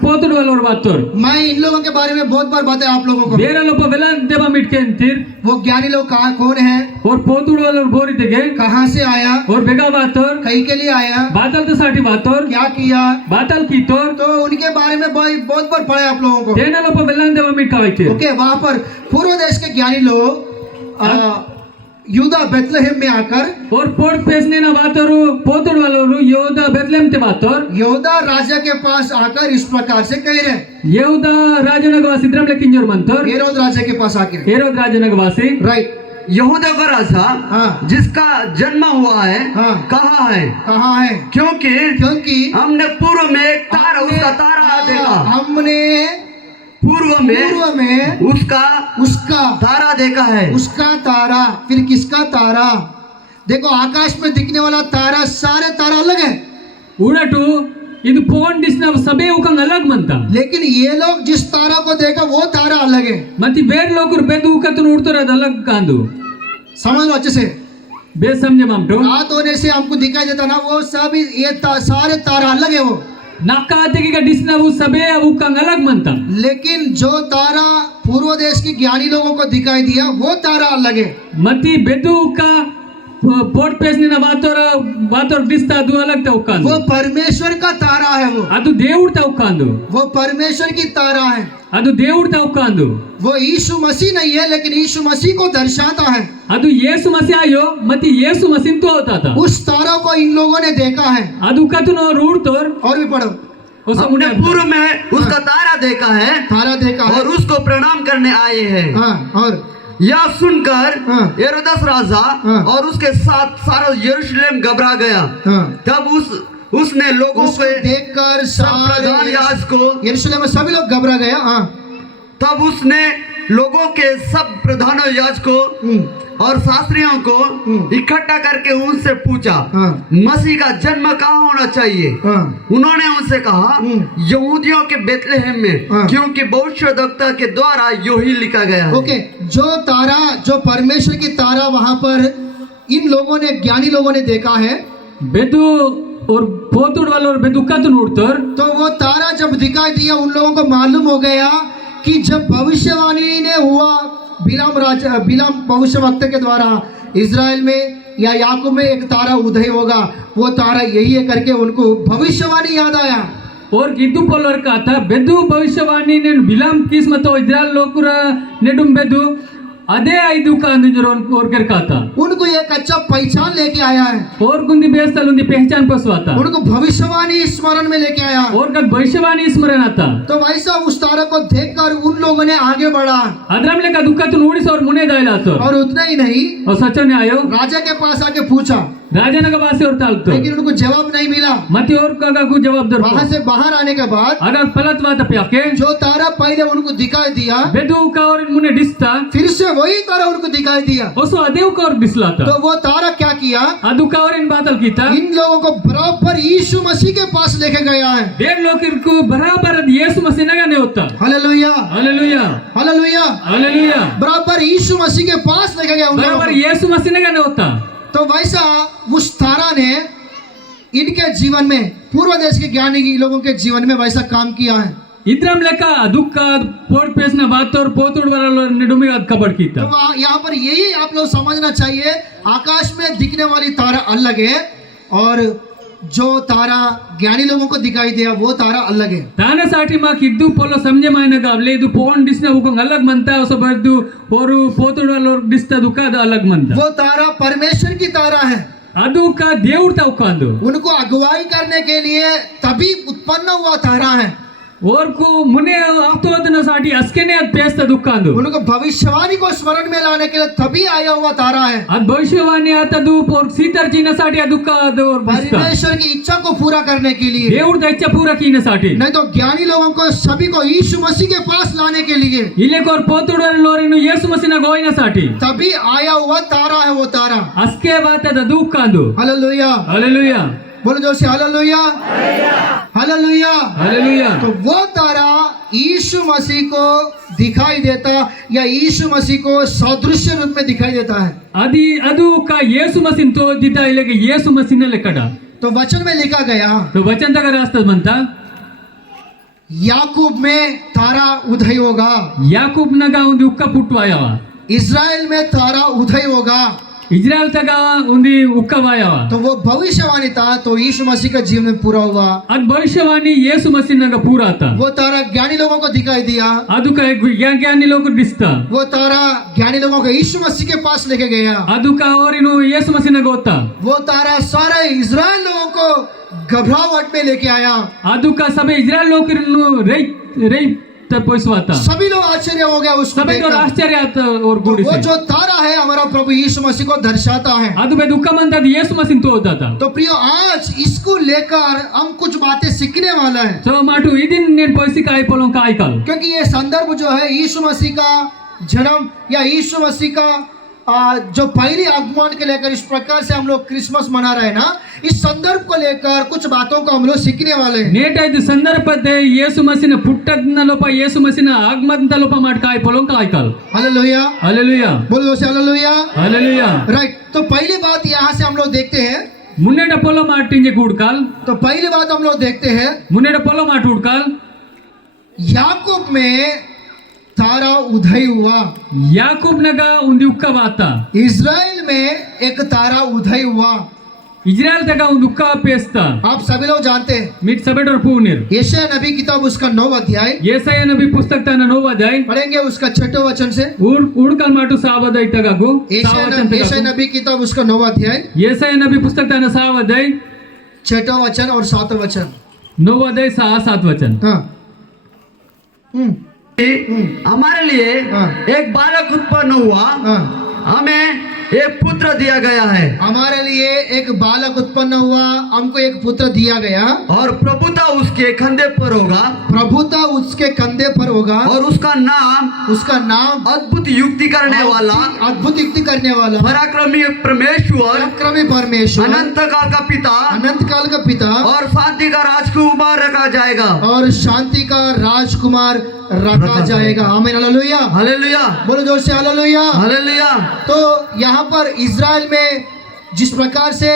पोतुड वालोर बातोर मैं इन लोगों के बारे में बहुत बार बताया आप लोगों को। ಬೇರೆ ಲೋಪ ಬೆಲ ದೇವ ಮಿಟ್ಕೆ ಅಂತೀರ್ वो ज्ञानी लोग कहाँ कौन है, और पोतुड वालोर बोरी तेगे कहाँ से आया, और बेगा बातोर कहीं के लिए आया, बातल तो साठी बातोर क्या किया, बातल की तोर तो उनके बारे में बहुत बार पढ़ा आप लोगों को। तेना लोप बेला देव मिटका वैते ओके, वहाँ पर पूर्व देश के ज्ञानी लोग यूदा बेथलेहम में आकर और पोर्ट पेसने ना बातोरु पोतुड वालोरु योदा बेतलेम ते बातोर यहूदा राजा के पास आकर इस प्रकार से कह रहे, येहुदा राजनग वासी द्रम लेकिंजोर मंतोर हेरोद राजा के पास आके, हेरोद राजनग वासी राइट। यहूदा का राजा हाँ, जिसका जन्म हुआ है हाँ, कहाँ है? कहाँ है, क्योंकि हमने पूर्व में एक तारा, उसका तारा देखा। हमने पूर्व में उसका तारा देखा है। उसका तारा, फिर किसका तारा? देखो आकाश में दिखने वाला तारा, सारे तारा अलग है, उड़टू ಇದು ಫೋನ್ ಡಿಸ್ನ ಸಭೆ ಉಕಂಗ್ ಅಲಗ್ ಮಂತ लेकिन ये लोग जिस तारा को देखा वो तारा अलग है। मति ಬೇರೆ ಲೋಕರು ಬೆದು ಉಕತು ನೋಡ್ತಾರೆ ಅದು ಅಲಗ್ ಕಾಂದು समझ लो अच्छे से, बे समझे मामटो रात होने से हमको दिखाई देता ना, वो सब ये सारे तारा अलग है वो। नक्का आते डिस्ना वो सबे अब उकंग अलग मनता लेकिन जो तारा पूर्व देश के ज्ञानी लोगों को दिखाई दिया वो तारा अलग है। मति बेदू का पोर्ट पेसने ना बातोर डिस्ता ಅದು अलग ता उकांदु वो परमेश्वर का तारा है, ಅದು ದೇವ್ರ ತಾ ಉಕಾಂದು वो परमेश्वर की तारा है। ಅದು ದೇವ್ರ ತಾ ಉಕಾಂದು वो यीशु मसीह नहीं है, लेकिन यीशु मसीह को दर्शाता है। ಅದು ಯೇಸು ಮसीह आयो मति ಯೇಸು मसीह तो होता था उस तारा को इन लोगों ने देखा है। ಅದು ಕತು ನೋ ರೂಡ್ ತೋರ್ और भी पढ़ो, हमने पूर्व में उसका तारा देखा है तारा देखा है और उसको प्रणाम करने आए हैं। हाँ, और यह सुनकर हाँ, हेरोदस राजा हाँ, और उसके साथ सारा यरूशलेम घबरा गया। हाँ, तब उसने लोगों उसको पे देखकर सब प्रधान याजकों यरूशलेम में सभी लोग घबरा गया। हाँ, तब उसने लोगों के सब प्रधानों याजकों और शास्त्रियों को इकट्ठा करके उनसे पूछा, हाँ, मसीह का जन्म कहाँ होना चाहिए? हाँ, उन्होंने उनसे कहा, यहूदियों के बेथलेहम में, हाँ, क्योंकि भविष्यद्वक्ता के द्वारा यो ही लिखा गया है। ओके, जो तारा, जो परमेश्वर की तारा वहां पर इन लोगों ने, ज्ञानी लोगों ने देखा है, बेदू और पोतुड वालों बेदू कत नोडतोर तो वो तारा जब दिखाई दिया उन लोगों को मालूम हो गया कि जब भविष्यवाणी ने हुआ बिलाम भविष्यवक्ता के द्वारा इजराइल में या याकूब में एक तारा उदय होगा, वो तारा यही है करके उनको भविष्यवाणी याद आया। और गिद्दू पोलर का था बेदू भविष्यवाणी ने बिलाम किस्मत इजराइल लोकुर नेडुम बेदू अदे ಐದು ಕಾಂದಿಜರೋನ್ कोरकर का था उनको एक अच्छा पहचान लेके आया है, और कुंदी बेस्तल उंदी पहचान पसवाता उनको भविष्यवाणी स्मरण में लेके आया। और का भविष्यवाणी स्मरण आता तो वैसा उस तारा को देखकर उन लोगों ने आगे बढ़ा, अदरम लेका दुखत नोडिस और मुने दायला तो और उतना ही नहीं, और सचने आयो राजा के पास आके पूछा, ರಾಜನಗ ಭಾಷೆ ಅವ್ರು ತಾಲ್ತು लेकिन उनको जवाब नहीं मिला। ಮತ್ತೆ ಅವ್ರ ಕಾಗು ಜವಾಬ್ ದೊರಕು वहां से बाहर आने के बाद ಅದ ಪಲತ್ ವಾತ ಪ್ಯಾಕೆ जो तारा पहले उनको दिखाई दिया, ಬೆದು ಕವರ್ ಮುನೆ ಡಿಸ್ತಾ फिर से वही तारा उनको दिखाई दिया। ಹೊಸ ಅದೇವ್ ಕವರ್ ಡಿಸ್ಲಾತ तो वो तारा क्या किया, ಅದು ಕವರಿನ ಬಾತಲ್ ಕೀತ इन लोगों को बराबर यीशु मसीह के पास लेके गया है। ದೇವ್ ಲೋಕಿರ್ಕು ಬರಾಬರ್ ಅದ್ ಯೇಸು ಮಸೀನಗನೆ ಹೋಗ್ತಾ हालेलुया, ಹalleluya हालेलुया, ಹalleluya बराबर यीशु मसीह के पास लेके गया उन लोगों बराबर को। यीशु मसीनगने होता तो वैसा उस तारा ने इनके जीवन में, पूर्व देश के ज्ञानी लोगों के जीवन में वैसा काम किया है। इद्रम लेका दुख पोट पेसना बात और पोतुड़ वाला निडुमी कबड़ कीता तो यहाँ पर यही आप लोग समझना चाहिए, आकाश में दिखने वाली तारा अलग है और जो तारा ज्ञानी लोगों को दिखाई दिया वो तारा अलग है। ತಾನಸಾಟಿ ಮಾಕಿದ್ದು ಪೊಲ ಸಂಜೆ ಮಾಯನಗ ಅವಲೇದು ಫೋನ್ ಡಿಸ್ನ ಉಕಂಗ್ ಅಲಗ್ ಮಂತ ಹೊಸ ಬರ್ದು ಅವರು पोतुड़ वाला डिस्ता दुख ಅದು ಅಲಗ್ ಮಂತ वो तारा परमेश्वर की तारा है। ಅದು का ದೇವ್ರ ತವಕಂದು उनको अगुवाई करने के लिए तभी उत्पन्न हुआ तारा है। और को मुने आप्तोदन साटी अस्केने अद पेस्ता दुखंದು उनको भविष्यवाणी को स्मरण में लाने के लिए तभी आया हुआ तारा है। अद भविष्यवाणी आतदु और सीतर जीना साटी दुख ಅದು परमेश्वर की इच्छा को पूरा करने के लिए, ದೇವ್ರ ಇಚ್ಛೆ ಪೂರ ಕೀನ ಸಾಟಿ नहीं तो ज्ञानी लोगों को सभी को यीशु मसीह के पास लाने के लिए ಇಲೆಕೋರ್ ಪೋತುಡಲೋರಿನು ಯೇಸು ಮಸಿನ ಗೋಯಿನ ಸಾಟಿ तभी आया हुआ तारा है वो तारा। ಅಸ್ಕೆ ಬಾತದ ದುಃಖಂದು हालेलुया, हालेलुया बोलो जोर से हालेलुया, हालेलुया। हालेलुया तो वो तारा यीशु मसीह को दिखाई देता या यीशु मसीह को सादृश्य रूप में दिखाई देता है। अदी ಅದು का ಯೇಸು ಮಸಿನ್ ತೋದಿದ್ದ ಇಲೆಗೆ ಯೇಸು ಮಸಿನ ಲೆಕ್ಕಡ तो वचन में लिखा गया, तो वचन तक रास्ता बनता याकूब में तारा उदय होगा, ಯಾಕೂಬ್ ನಗ ಒಂದು ಉಕ್ಕ ಪುಟ್ಟವಾಯವ इज़राइल में तारा उदय होगा। इज्राइल तक ಒಂದು ಉಕ್ಕವಾಯವ तो वो भविष्यवाणी था, तो यीशु मसीह का जीवन में पूरा हुआ। ಅದ್ ಭವಿಷ್ಯವಾಣಿ ಯೇಸು ಮಸಿನಗ ಪೂರ ಆತ वो तारा ज्ञानी लोगों को दिखाई दिया, ಅದು का ಜ್ಞಾನಿ ಲೋಕ ಡಿಸ್ತಾ वो तारा ज्ञानी लोगों को यीशु मसीह के पास लेके गया। ಅದು का ಅವರಿನು ಯೇಸು ಮಸಿನಗ ಹೋತಾ वो तारा सारे इज़राइल लोगों को घबराहट में लेके आया। ಅದು का ಸಭೆ ಇಜ್ರಾಯಲ್ ಲೋಕರನ್ನು ರೈ ರೈ ತಪೋಯಿಸುವಾತ सभी लोग आश्चर्य हो गया उसको ಸಭೆ देखकर। ಆಶ್ಚರ್ಯ ಆತ ಅವ್ರ तो ಗೂಡಿ वो जो तारा है हमारा प्रभु यीशु मसीह को दर्शाता है। ಅದು ಬೆ ದುಃಖ ಮಂತದ ಯೇಸು ಮಸಿನ್ ತೋದಾತ तो प्रियो, आज इसको लेकर हम कुछ बातें सीखने वाला है, ಸೊ ಮಾಟು ಇದin నేను ಪೊಯ್ಸಿ ಕಾಯಿ ಪೊಲಂ ಕಾಯಿ ಕಾಲ್ क्योंकि ये संदर्भ जो है यीशु मसीह का जन्म या यीशु मसीह का जो पहली आगमन के लेकर इस प्रकार से हम लोग क्रिसमस मना रहे हैं ना, इस संदर्भ को लेकर कुछ बातों को हम लोग सीखने वाले हैं। ನೇಟೈದು ಸಂದರ್ಭದ ಯೇಸು ಮಸಿನ ಪುಟ್ಟದ್ನ ಲೋಪ ಯೇಸು ಮಸಿನ ಆಗಮಂತ ಲೋಪ ಮಾಡ್ ಕಾಯಿ ಪೊಲಂ ಕಾಯಿ ಕಾಲ್ हालेलुया, हालेलुया बोलो जोर से हालेलुया। हालेलुया राइट, तो पहली बात यहाँ से हम लोग देखते हैं, ಮುನ್ನೆಡ ಪೊಲ ಮಾಟಿಂಜೆ ಕೂಡ್ಕಾಲ್ तो पहली बात हम लोग देखते हैं, ಮುನ್ನೆಡ ಪೊಲ ಮಾಟ್ ಹುಡ್ಕಾಲ್ याकूब में तारा उदय हुआ, ಯಾಕೂಬ್ ನಗ ಒಂದು ಉಕ್ಕ ಬಾತ इज़राइल में एक तारा उदय हुआ। ಇಜ್ರಾಯಲ್ ತಗ ಒಂದು ಉಕ್ಕ ಪೇಸ್ತ आप सभी लोग जानते हैं, ಮಿಟ್ ಸಬೆಡರ್ ಪೂನಿರ್ यशायाह नबी किताब उसका 9 अध्याय ಏಸಾಯ ನಬಿ ಪುಸ್ತಕ ತನ 9 ಅಧ್ಯಾಯ पढ़ेंगे उसका 6 वचन से। ಹುಡ್ಕಾಲ್ ಮಾಟು ಸಾವದ ಇತ್ತಗು यशायाह नबी किताब उसका 9 अध्याय ಏಸಾಯ ನಬಿ ಪುಸ್ತಕ ತನ 7 ಅಧ್ಯಾಯ 6 वचन और 7 वचन। 9 अध्याय 6-7 वचन। हाँ, हमारे लिए हाँ। एक बालक उत्पन्न हुआ, हाँ, हमें एक पुत्र दिया गया है हमारे लिए एक बालक उत्पन्न हुआ, हमको एक पुत्र दिया गया, और प्रभुता उसके कंधे पर होगा, प्रभुता उसके कंधे पर होगा, और उसका नाम उसका नाम अद्भुत युक्ति करने वाला, अद्भुत युक्ति करने वाला, पराक्रमी परमेश्वर, पराक्रमी परमेश्वर, अनंत काल का पिता अनंत काल का पिता और शांति का राजकुमार रखा जाएगा। और शांति का राजकुमार रखा जाएगा। आमीन, हालेलुया, हालेलुया, बोलो जोर से हालेलुया। हालेलुया। तो यहाँ पर इज़राइल में जिस प्रकार से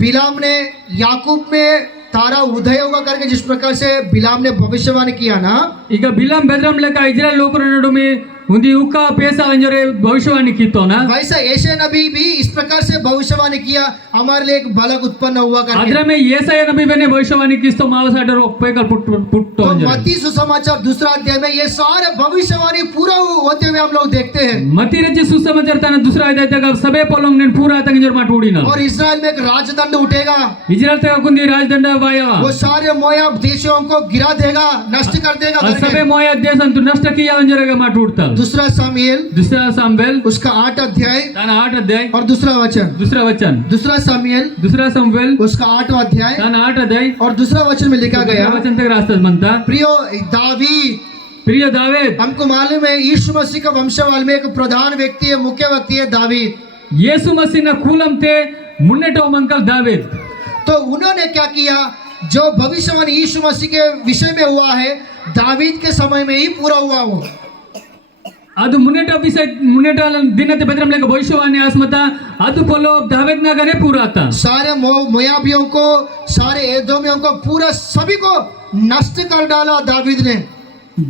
बिलाम ने याकूब में तारा उदय होगा करके जिस प्रकार से बिलाम ने भविष्यवाणी किया ना, ಈಗ ಬಿಲಾಮ್ ಬೆದ್ರಮ್ ಲೆಕ್ಕ ಇಜ್ರಾಯಲ್ ಲೋಕರ ನಡುವೆ ಒಂದು ಉಕ್ಕ ಪೇಸ ಅಂಜರೆ ಭವಿಷ್ಯವಾಣಿ ಕಿತ್ತೋನ वैसा यशायाह नबी भी इस प्रकार से भविष्यवाणी किया, हमारे लिए एक बालक उत्पन्न हुआ करके। ಅದ್ರ ಮೇ ಏಸಾಯ ನಬಿ ಬೆನೆ ಭವಿಷ್ಯವಾಣಿ ಕಿಸ್ತೋ ಮಾವಸಾಡರ್ ಒಪ್ಪೇಕಲ್ ಪುಟ್ಟು तो ಅಂಜರೆ मत्ती सुसमाचार 2 अध्याय में ये सारे भविष्यवाणी पूरा होते हुए हम लोग देखते हैं। मती रचे सुसमाचार तನ दुसरा अध्याय तक सबे पोलंग नेन पूरा तंजर माट उड़ीना और इज़राइल में एक राजदंड उठेगा, इज्रायल तक कुंदी राजदंड वायवा वो सारे मोयाब देशों को गिरा देगा, नष्ट कर देगा और सबे करके। मोया देश अंतु नष्ट किया अंजरेगा माट उड़ता दूसरा सामुएल दुसरा सामुएल उसका 8 अध्याय ताना 8 अध्याय और दूसरा वचन, दुसरा वचन, दूसरा सामुएल दुसरा सामुएल उसका 8वां अध्याय ताना 8 अध्याय और दूसरा वचन में लिखा दुसरा गया, वचन तक रास्ता म्हणता प्रियो दावीद, प्रिय दावीद, हमको मालूम है यीशु मसीह का वंशावल में एक प्रधान व्यक्ति है, मुख्य व्यक्ति है दावीद। येसु मसीह कुलम ते मुन्नेटो मंकल दावीद। तो उन्होंने क्या किया, जो भविष्यवाणी यीशु मसीह के विषय में हुआ है दावीद के समय में ही पूरा हुआ वो। ಅದು ಮುನ್ನೆಟ ದಿನತೆ ಬೆದ್ರಮ್ಲೆಕ ಭವಿಷ್ಯವಾಣಿ ಆಸ್ಮತ ಅದು ಪೊಲೋ दावीदनागरे पूरा आता। सारे मोयाबियों को, सारे एदोमियों को, पूरा सभी को नष्ट कर डाला दावीद ने।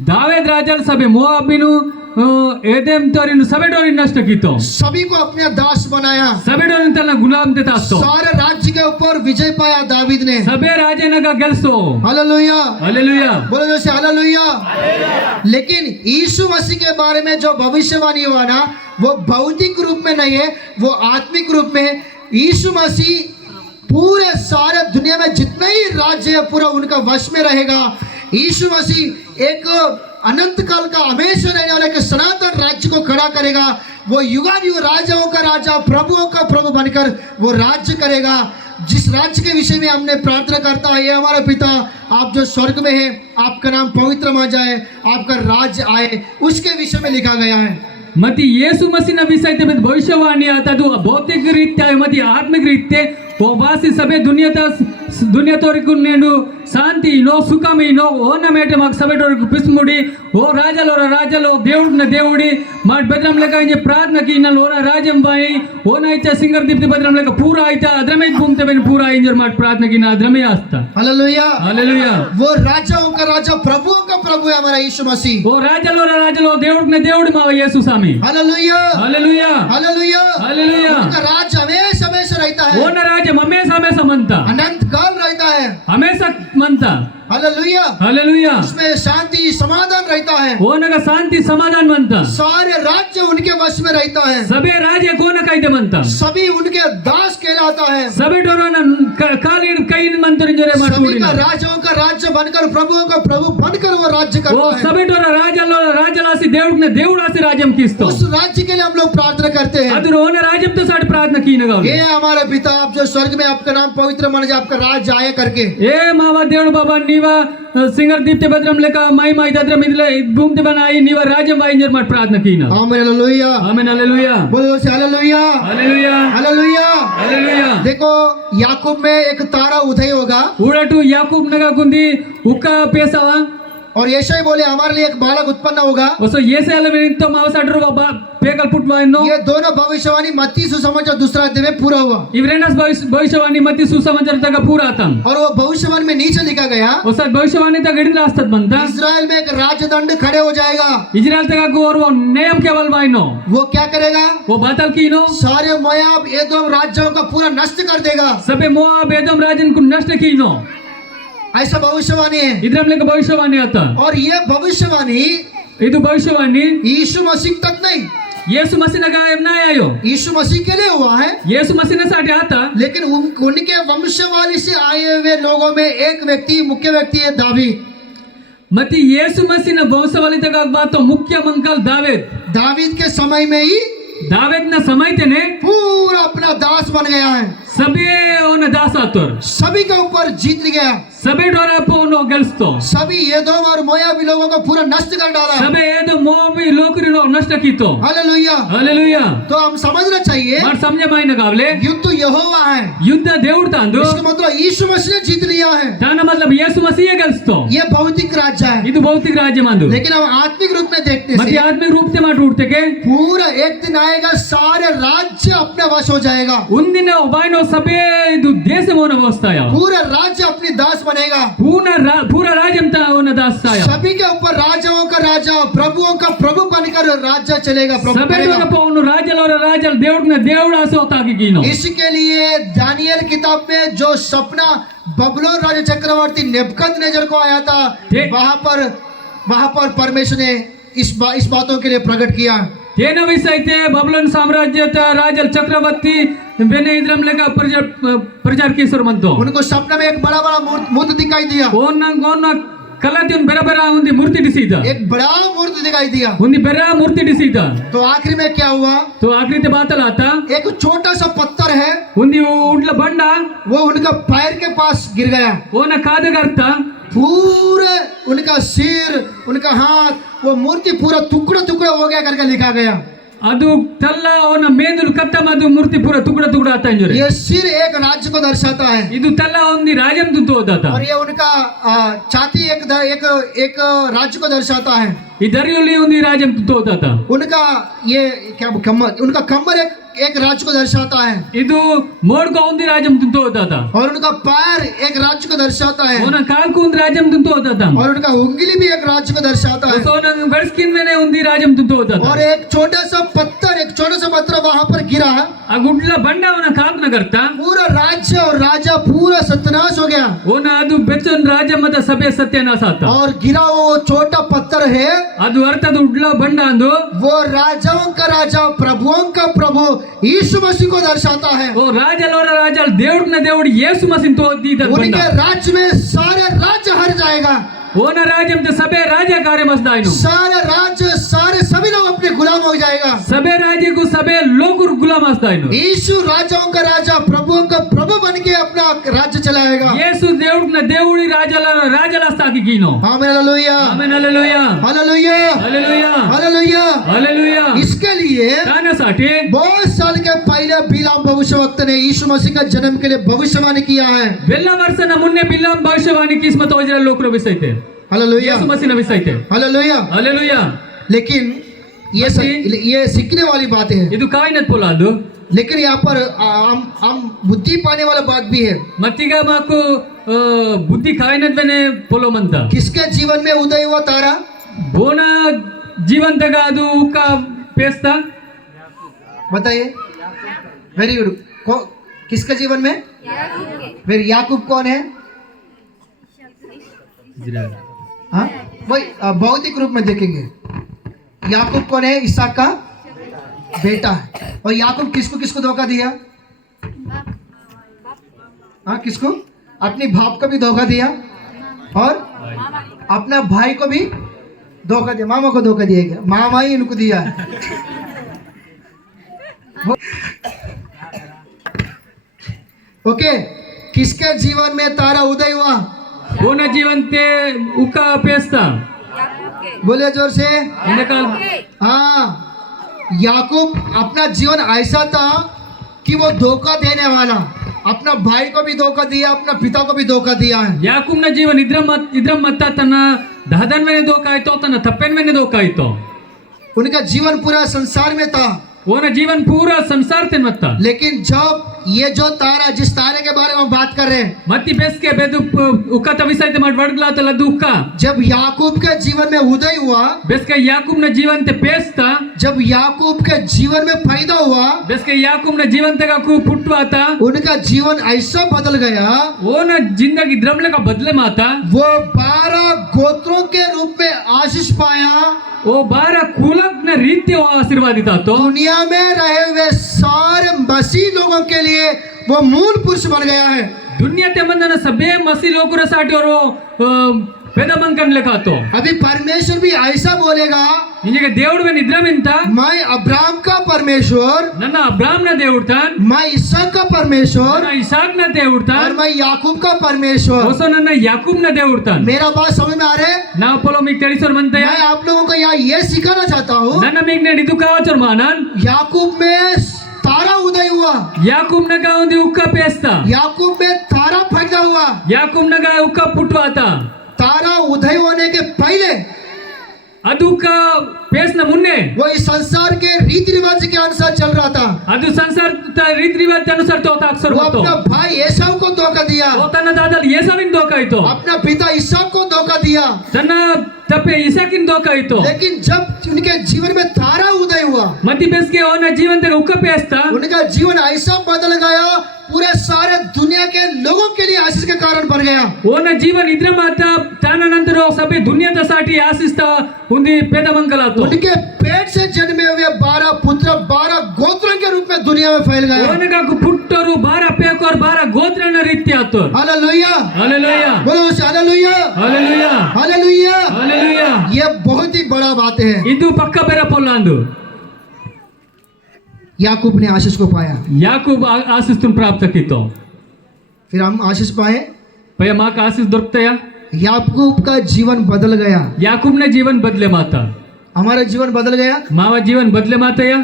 दावीद राजा सभे मोआबिनु एदेम तोरिनु सभे डोरी नष्ट कीतो, सभी को अपने दास बनाया, सभे डोरी तना गुलाम देता तो सारे राज्य के ऊपर विजय पाया दावीद ने। सभे राजे नगा गेल्सो। हालेलुया, हालेलुया, बोलो जैसे हालेलुया। लेकिन यीशु मसीह के बारे में जो भविष्यवाणी हुआ ना, वो भौतिक रूप में नहीं है, वो आत्मिक रूप में। यीशु मसीह पूरे सारे दुनिया में जितने ही राज्य है पूरा उनका वश में रहेगा। यीशु मसीह एक अनंत काल का हमेशा रहने वाला एक सनातन राज्य को खड़ा करेगा। वो युगानुयुग राजाओं का राजा, प्रभुओं का प्रभु बनकर वो राज्य करेगा। जिस राज्य के विषय में हमने प्रार्थना करता है, ये हमारे पिता आप जो स्वर्ग में हैं, आपका नाम पवित्र मा जाए, आपका राज्य आए, उसके विषय में लिखा गया है। मती येसु मसीह विषय ते भविष्यवाणी आता तो भौतिक रीत्या मती आत्मिक रीत्या वो वासी सभे दुनिया तोरिकु नेनु शांति नो सुखमी नो ओना मेटे माक सभे डोरिकु पिस्मुडी ओ राजलो దేవుడి మా బెద్రం లెక్క ఇంజే ప్రార్థన కినల్ ఓనా రాజ్యం బాయి ఓనా ఇచ్చ సింగర్ దీప్తి బెద్రం లెక్క పూరా అయితా అద్రమే భూమితే బెన్ పూరా ఇంజర్ మా ప్రార్థన కిన అద్రమే ఆస్తా। Hallelujah, hallelujah. वो राजाओं का राजा, प्रभुओं का प्रभु है हमारा यीशु मसीह। ఓ రాజలో దేవుడి మా యేసు స్వామి। Hallelujah, hallelujah, hallelujah, hallelujah. उनका राज्य हमेशा हमेशा रहता है, ఓన రాజ్యం हमेशा मनता, अनंत काल रहता है। हमेशा मनता। Hallelujah, hallelujah. उसमें शांति समाधान रहता है, ఓనగా శాంతి సమాధానం मनता, सारे राज्य उनके वश में रहता है, सभे राजे कोन कायदे मनता, सभी उनके दास कहलाता है। सभे डोरोन काली कई मंतरिंजरे सभी माटूडिना का राजाओं का राज्य बनकर, प्रभुओं का प्रभु बनकर वो राज्य वो करता है। सभे डोर राजलासी దేవుడాసి రాజ్యం కిస్తో उस राज्य के लिए हम लोग प्रार्थना करते हैं। అది రోన రాజ్యంతో సాటి ప్రార్థన కీనగాలి। ये हमारे पिता आप जो स्वर्ग में, आपका नाम पवित्र माना जाए, आपका राज्य आए करके। ఏ మావ దేవుడు బాబా నీవా సింగర్ దీప్తి భద్రం లెక్క మహిమ ఇదద్రం ఇదిలే భూమితి బనాయి నీవా రాజ్యం వాయింజర్ మాట ప్రార్థన కీనా। आमीन, हालेलुया, ఆమేన్, హల్లెలూయా, बोलो से हालेलुया, హల్లెలూయా, हालेलुया। హల్లెలూయా। देखो याकूब में एक तारा उदय होगा ఊడటు యాకూబ్ నగా కుంది ఉక్క పేసావా और यशाई बोले हमारे लिए एक बालक उत्पन्न होगा। वसो येसेल विनितो मावसाडरो बाबा पेकल पुटवाइनो ये दोनों भविष्यवाणी मत्ती सुसमाचार दूसरा अध्याय में पूरा हुआ। इवरेनस भविष्यवाणी मती सुसमाचार तक पूरा आता और वो भविष्यवाणी में नीचे लिखा गया, वसा भविष्यवाणी तक गडिला असतात म्हणता इस्राएल में एक राजदंड खड़े हो जाएगा। इजराइल तक और वो नियम केवल वाइनो वो क्या करेगा, वो बातल कीनो सारे मोयाब एदोम राज्यों का पूरा नष्ट कर देगा। सबे मोआब एदोम राजन को नष्ट कीनो, ऐसा भविष्यवाणी है। इधरम लेके भविष्यवाणी आता और ये भविष्यवाणी ಇದು ಭವಿಷ್ಯವಾಣಿ यीशु मसीह तक नहीं, येसु मसीह का ना आयो, यीशु मसीह के लिए हुआ है, येसु मसीह साठी आता लेकिन उनके वंशावली से आए हुए लोगों में एक व्यक्ति, मुख्य व्यक्ति है दावीद। मती येसु मसीह वंशावली तक बात तो मुख्य मंकल दावीद के समय में ही दावीद ना समय तेने पूरा अपना दास बन गया है, सभी ओन दास आतोर सभी के ऊपर जीत गया, सभी डोरा पोनो गल्स्तो सभी एदोम और मोयाबी लोगों को पूरा नष्ट कर डाला। सभी एदो मोआबी लोकरिनो नष्ट कीतो। Hallelujah, hallelujah. तो हम समझना चाहिए मार समझे माइन गावले युद्ध यहोवा है, युद्ध దేవుడు తాందు, इसका मतलब यीशु मसीह ने जीत लिया है। దాన मतलब యేసు మసీయే గెలుస్తో ये भौतिक राज्य है, ఇది భౌతిక రాజ్యం అందు। लेकिन हम आत्मिक रूप में देखते मती हैं आत्मिक रूप से మాట उठते पूरा एक दिन आएगा, सारे राज्य अपने वश हो जाएगा, ఉందిన వైనో సబే ఇది దేశమోన వస్తాయా, पूरा राज्य अपनी दास बनेगा, पूरा राज्यम ता ओन दासाया, सभी के ऊपर राजाओं का राजा, प्रभुओं का प्रभु बनकर राज्य चलेगा, प्रभु सबे करेगा। डोरा పోను రాజల దేవుడు ఆసో తాకి कीनो। इसके लिए दानियल किताब में जो सपना बबलोन राजा चक्रवर्ती नेबुकदनेस्सर को आया था, वहां पर परमेश्वर ने इस बातों के लिए प्रकट किया। तेन विषयते बबलोन साम्राज्य राजल चक्रवर्ती बेने इद्रम लेका प्रचार केसर मनतो उनको सपना में एक बड़ा बड़ा मूर्ति दिखाई दिया, ओन ಕಲತಿ ಒಂದು ಬೆರ ಒಂದು ಮೂರ್ತಿ ಡಿಸಿದ एक बड़ा मूर्ति दिखाई दिया। ಒಂದು ಬೆರ ಮೂರ್ತಿ ಡಿಸಿದ तो आखिरी में क्या हुआ? तो आखिरी ते बातल आता एक छोटा सा पत्थर है, ಒಂದು ಉಂಡ್ಲ ಬಂಡ वो उनका पैर के पास गिर गया। ಓನ ಕಾದಗರ್ತ पूरे उनका सिर, उनका हाथ, वो मूर्ति पूरा टुकड़ा टुकड़ा हो गया करके लिखा गया। ಅದು ತಲ್ಲ ಅವನ ಮೇದುಲು ಕತ್ತಮ ಅದು ಮೂರ್ತಿ ಪೂರ ತುಕಡ ತುಕಡ ಆತ ಅಂಜುರೆ ये सिर एक राज्य को दर्शाता है, ಇದು ತಲ್ಲ ಒಂದು ರಾಜಂ ತುತ್ತು ಹೋದಾತ और ये उनका छाती एक राज्य को दर्शाता है। ಈ ದರಿಯುಲಿ ಒಂದು ರಾಜಂ ತುತ್ತು ಹೋದಾತ उनका ये क्या कमर, उनका कमर एक राज्य को दर्शाता है, ಇದು ಮೋಡ್ಕೊ ಒಂದು ರಾಜಂ ತುತ್ತು ಹೋದಾತ और उनका पैर एक राज्य को दर्शाता है, ಅವನ ಕಾಲ್ಕು ಒಂದು ರಾಜಂ ತುತ್ತು ಹೋದಾತ और उनका उंगली भी एक राज्य को दर्शाता है। ಅವನ ಬೆಳಸ್ಕಿನ ಮೇಲೆ ಒಂದು ರಾಜಂ ತುತ್ತು ಹೋದಾತ और एक छोटा सा पत्थर वहां पर गिरा, ಆ ಗುಡ್ಲ ಬಂಡ ಅವನ ಕಾಲ್ನ ಕರ್ತ पूरा राज्य और राजा पूरा सत्यानाश हो गया। ಅವನ ಅದು ಬೆಚ್ಚನ್ ರಾಜ ಮತ ಸಭೆ ಸತ್ಯನಾಶ ಆತ और गिरा वो छोटा पत्थर है, ಅದು ಅರ್ಥದ ಉಡ್ಲ ಬಂಡ ಅಂದು वो राजाओं का राजा प्रभुओं का प्रभु यीशु मसीह को दर्शाता है। ಓ ರಾಜಲವರ ರಾಜ దేవుడిನ దేవుడు యేసు మసీన్ తో दी ಬಂಡ उनके राज्य में सारे राज्य हर जाएगा, ಓನ ರಾಜ್ಯಂ ತೆ ಸಭೆ ರಾಜ ಕಾರ್ಯ ಮಸ್ದಾಯ್ನು सारे राज्य सारे सभी लोग अपने गुलाम हो जाएगा। सभे राज्य को सभे लोग गुलाम आस्ताइनो यीशु राजाओं का राजा प्रभुओं का प्रभु बन के अपना राज्य चलाएगा। येसु దేవుడిన దేవుడి రాజలాస్తాకి कीनो आमीन hallelujah amen hallelujah hallelujah hallelujah hallelujah. Hallelujah इसके लिए तानासाठी बहुत साल के पहले बिलाम भविष्यवक्ता ने यीशु मसीह का जन्म के लिए भविष्यवाणी किया है। ಬೆಲ್ಲ ವರ್ಷನ ಮುನ್ನೆ ಬಿಲ್ಲಾಂ ಭವಿಷ್ಯವಾಣಿ ಕಿಸ್ಮತ್ ಹೋಜರ ಲೋಕರು ವಿಸೈತೆ हालेलुया ಯೇಸು ಮಸೀನ ವಿಸೈತೆ हालेलुया। हालेलुया लेकिन ये सीखने वाली बात है, ಇದು ಕಾಯಿನತ್ ಪೊಲಾದು लेकिन यहाँ पर हम बुद्धि पाने वाला बात भी है। ಮತ್ತೀಗ ಮಾಕು ಬುದ್ಧಿ ಕಾಯಿನದ್ವನೆ ಪೊಲೋಮಂತ किसके जीवन में उदय हुआ तारा? ಬೋನ ಜೀವಂತಗ ಅದು ಉಕ್ಕ ಪೇಸ್ತಾ बताइए। Very good. किसके जीवन में? फिर याकूब कौन है? हाँ, वही भौतिक रूप में देखेंगे। याकूब कौन है? इसहाक का बेटा है। और याकूब किसको किसको धोखा दिया? हाँ, किसको? अपने बाप को भी धोखा दिया और अपना भाई को भी धोखा दिया। मामा को धोखा दिया गया, मामा ही इनको दिया है। ओके, किसके जीवन में तारा उदय हुआ? ಬೋನ ಜೀವಂತೆ ಉಕ್ಕ ಪೇಸ್ತಾ बोले जोर से। ಹಿಂದಕಾಲ हाँ, याकूब अपना जीवन ऐसा था कि वो धोखा देने वाला, अपना भाई को भी धोखा दिया, अपना पिता को भी धोखा दिया है। ಯಾಕೂಬ್ನ ಜೀವನ ಇದ್ರ ಮತ್ತ ತನ್ನ ದಹದನ್ವೇನೆ ದೋಖ ಆಯ್ತೋ ತನ್ನ ತಪ್ಪೆನ್ವೇನೆ ದೋಖ ಆಯ್ತೋ उनका जीवन पूरा संसार में था, ಓನ ಜೀವನ್ ಪೂರಾ ಸಂಸಾರ ತೆನ್ ಮತ್ತ लेकिन जब ये जो तारा, जिस तारे के बारे में हम बात कर रहे हैं, ಮತ್ತಿ ಬೆಸ್ಕೆ ಬೆದು ಉಕ್ಕ ತವಿಸೈತೆ ಮಾಡಿ ಬಡ್ಗ್ಲಾತಲ್ಲ ಅದು ಉಕ್ಕ जब याकूब के जीवन में उदय हुआ, ಬೆಸ್ಕೆ ಯಾಕೂಬ್ನ ಜೀವಂತೆ ಪೇಸ್ತಾ जब याकूब के जीवन में पैदा हुआ, ಬೆಸ್ಕೆ ಯಾಕೂಬ್ನ ಜೀವಂತಗ ಪುಟ್ವಾತ उनका जीवन ऐसा बदल गया, ಓನ ಜಿಂದಗಿ ದ್ರಮ್ಲೆಗ ಬದಲೆ ಮಾತಾ वो 12 गोत्रों के रूप में आशीष पाया। ಓ ಬಾರ ಕುಲಗ್ನ ರೀತಿ ಆಶೀರ್ವಾದಿತ ಆತೋ दुनिया में रहे हुए सारे मसीह लोगों के लिए वो मूल पुरुष बन गया है। ದುನಿಯಾ ತೆಮಂದನ ಸಭೆ ಮಸಿ ಲೋಕರ ಸಾಟಿ ಅವರು ಪೆದಮಂಕನ್ ಲೆಕ್ಕಾತೋ अभी परमेश्वर भी ऐसा बोलेगा, ನಿನಗೆ దేవుడు ನಿದ್ರಮಿಂತ मैं अब्राहम का परमेश्वर, ನನ್ನ ಅಬ್ರಾಮ್ನ దేవుడు ತಾನ್ मैं इसहाक का परमेश्वर, ನನ್ನ ಇಸಾಕ್ನ దేవుడు और ತಾನ್ मैं याकूब का परमेश्वर। ಹೊಸ ನನ್ನ ಯಾಕೂಬ್ನ దేవుడు ತಾನ್ मेरा बात समझ में आ रहा है? ನಾವು ಪೊಲೋ ಮಿಗ್ ತಿಳಿಸೋರ್ ಮಂತಯ मैं आप लोगों को यहाँ ये सिखाना चाहता हूँ, ನನ್ನ ಮಿಗ್ ನೆ ಇದು ಕಾಚೋರ್ ಮಾನನ್ याकूब में तारा उदय हुआ, ಯಾಕೂಬ್ನಗ ಒಂದು ಉಕ್ಕ ಪೇಸ್ತಾ याकूब में तारा पैदा हुआ। ಯಾಕೂಬ್ನಗ ಉಕ್ಕ ಪುಟ್ವಾತ तारा उदय होने के पहले ಅದು ಉಕ್ಕ ಪೇಸ್ನ ಮುನ್ನೆ वो इस संसार के रीति रिवाज के अनुसार चल रहा था। ಅದು ಸಂಸಾರ ರೀತಿ ರಿವಾಜ್ ಅನುಸಾರ ತೋತ ಅಕ್ಷರ वो ಹೋतो अपना भाई एसाव को धोखा दिया, ಓ ತನ್ನ ದಾದಲ್ ಏಸಾವಿನ ದೋಖ ಆಯ್ತು अपना पिता इसहाक को धोखा दिया। ತನ್ನ ತಪ್ಪೆ ಇಸಾಕಿನ ದೋಖ ಆಯ್ತು लेकिन जब उनके जीवन में तारा उदय हुआ, ಮತ್ತಿ ಬೆಸ್ಗೆ ಅವನ ಜೀವಂತಗ ಉಕ್ಕ ಪೇಸ್ತಾ उनका जीवन ऐसा बदल गया, पूरे सारे दुनिया के लोगों के लिए आशीष के कारण बन गया। ಓನ ಜೀವನ ಇದ್ರ ಮಾತ ತಾನ ನಂತರ ಸಭೆ ದುನಿಯಾದ ಸಾಟಿ ಆಶಿಸ್ತಾ ಉಂದಿ ಪೇದಮಂಕಲಾತು उनके पेट से जन्मे हुए 12 पुत्र 12 गोत्रों के रूप में दुनिया में फैल गए। ಓನಗ ಪುಟ್ಟ ಹುಟ್ಟೋರು ಬಾರ ಪೇಕೋರ್ ಬಾರ ಗೋತ್ರನ ರೀತಿ ಆತೋರ್ हालेलुया हालेलुया बोलो हालेलुया हालेलुया हालेलुया हालेलुया ये बहुत ही बड़ा बात है ಇದು ಪಕ್ಕ ಬೇರೆ ಪೊಲ್ಲಾಂದು याकूब ने आशीष को पाया ಯಾಕೂಬ್ ಆಶೀಸ್ಸುను ಪ್ರಾಪ್ತ ಕಿತ್ತೋ फिर हम आशीष पाए ಪಯ ಮಾಕ ಆಶೀಸ್ ದೊರಕ್ತಯ याकूब का जीवन बदल गया ಯಾಕೂಬ್ನ ಜೀವನ್ ಬದಲೆ ಮಾತ हमारा जीवन बदल गया ಮಾವ ಜೀವನ್ ಬದಲೆ ಮಾತಯ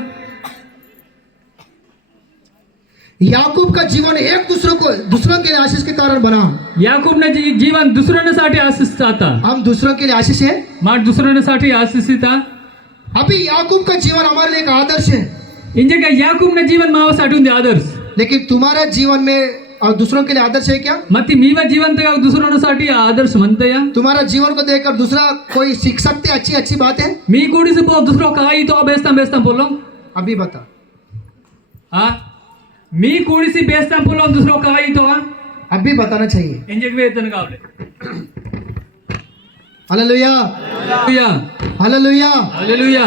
याकूब का जीवन एक दूसरों के लिए आशीष के कारण बना याकूबನ जीवन दुसऱ्यासाठी आशीष आता हम दूसरों के लिए आशीष है मार दुसऱ्यासाठी आशीषिता अभी याकूब का जीवन हमारे लिए एक आदर्श है इंजे का याकूबನ जीवन मावासाठी ಒಂದು आदर्श लेकिन तुम्हारा जीवन में और दूसरों के लिए आदर्श है क्या ಮತ್ತೆ ನೀವ ಜೀವಂತಗ दुसऱ्यासाठी आदर्श म्हणतया तुम्हारा जीवन को देखकर दूसरा कोई सीख सकते अच्छी अच्छी बात है मी कोडीसे पो दुसरो काही तो बेस्ता बोलो अभी बता हा मी कोडीसी बेस्ता बोलो दुसरो काही तो अभी बताना चाहिए इंजे वेतन Gawale hallelujah hallelujah hallelujah hallelujah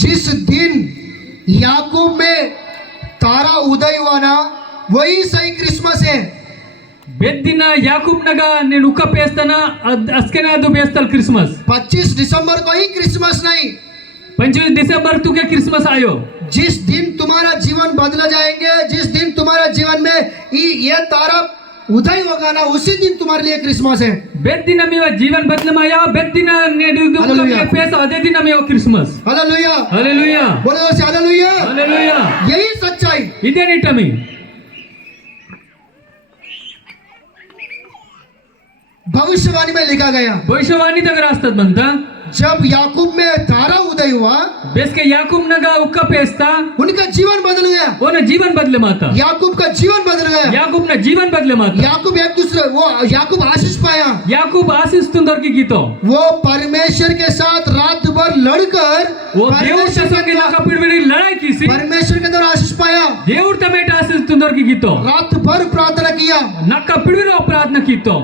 जिस दिन याकूब में तारा उदय हुआ ना वही सही क्रिसमस है बेद्दिನ ಯಾಕೂಬ್ನಗ ನೀನು ಉಕ್ಕ ಪೇಸ್ತನ ಅಸ್ಕೆನ ಅದು ಬೇಸ್ತಲ್ ಕ್ರಿಸ್ಮಸ್ 25 दिसंबर को ही क्रिसमस नहीं 25 दिसंबर तुके क्रिसमस आयो जिस दिन तुम्हारा जीवन बदल जाएंगे जिस दिन तुम्हारा जीवन में ये तारा उदय होगा ना उसी दिन तुम्हारे लिए क्रिसमस है बेद्दिನ मीवा जीवन बदलमाया बेद्दिನ नेडु हालेलुया। पेस अदे दिन मीवा क्रिसमस हालेलुया हालेलुया बोलो हालेलुया हालेलुया यही सच्चाई इदे निटमी भविष्यवाणी में लिखा गया भविष्यवाणी तगर असतात म्हणता जब याकूब में तारा उदय हुआ बेसके याकूबनಗ ಉಕ್ಕ ಪೇಸ್ತಾ उनका जीवन बदल गया ಓನ ಜೀವನ್ ಬದಲೆ ಮಾತಾ याकूब का जीवन बदल गया याकूबನ ಜೀವನ್ ಬದಲೆ ಮಾತಾ याकूब एक दूसरे वो याकूब आशीष पाया याकूब आशीष दొరికి गीतो वो परमेश्वर के साथ रात भर लड़कर वो देवुर संगे लाका पिडविडी लड़ाई कीसी परमेश्वर के द्वारा आशीष पाया देवुर तमेट आशीष दొరికి गीतो रात भर प्रार्थना किया नक्क पिडविरो प्रार्थना कीतो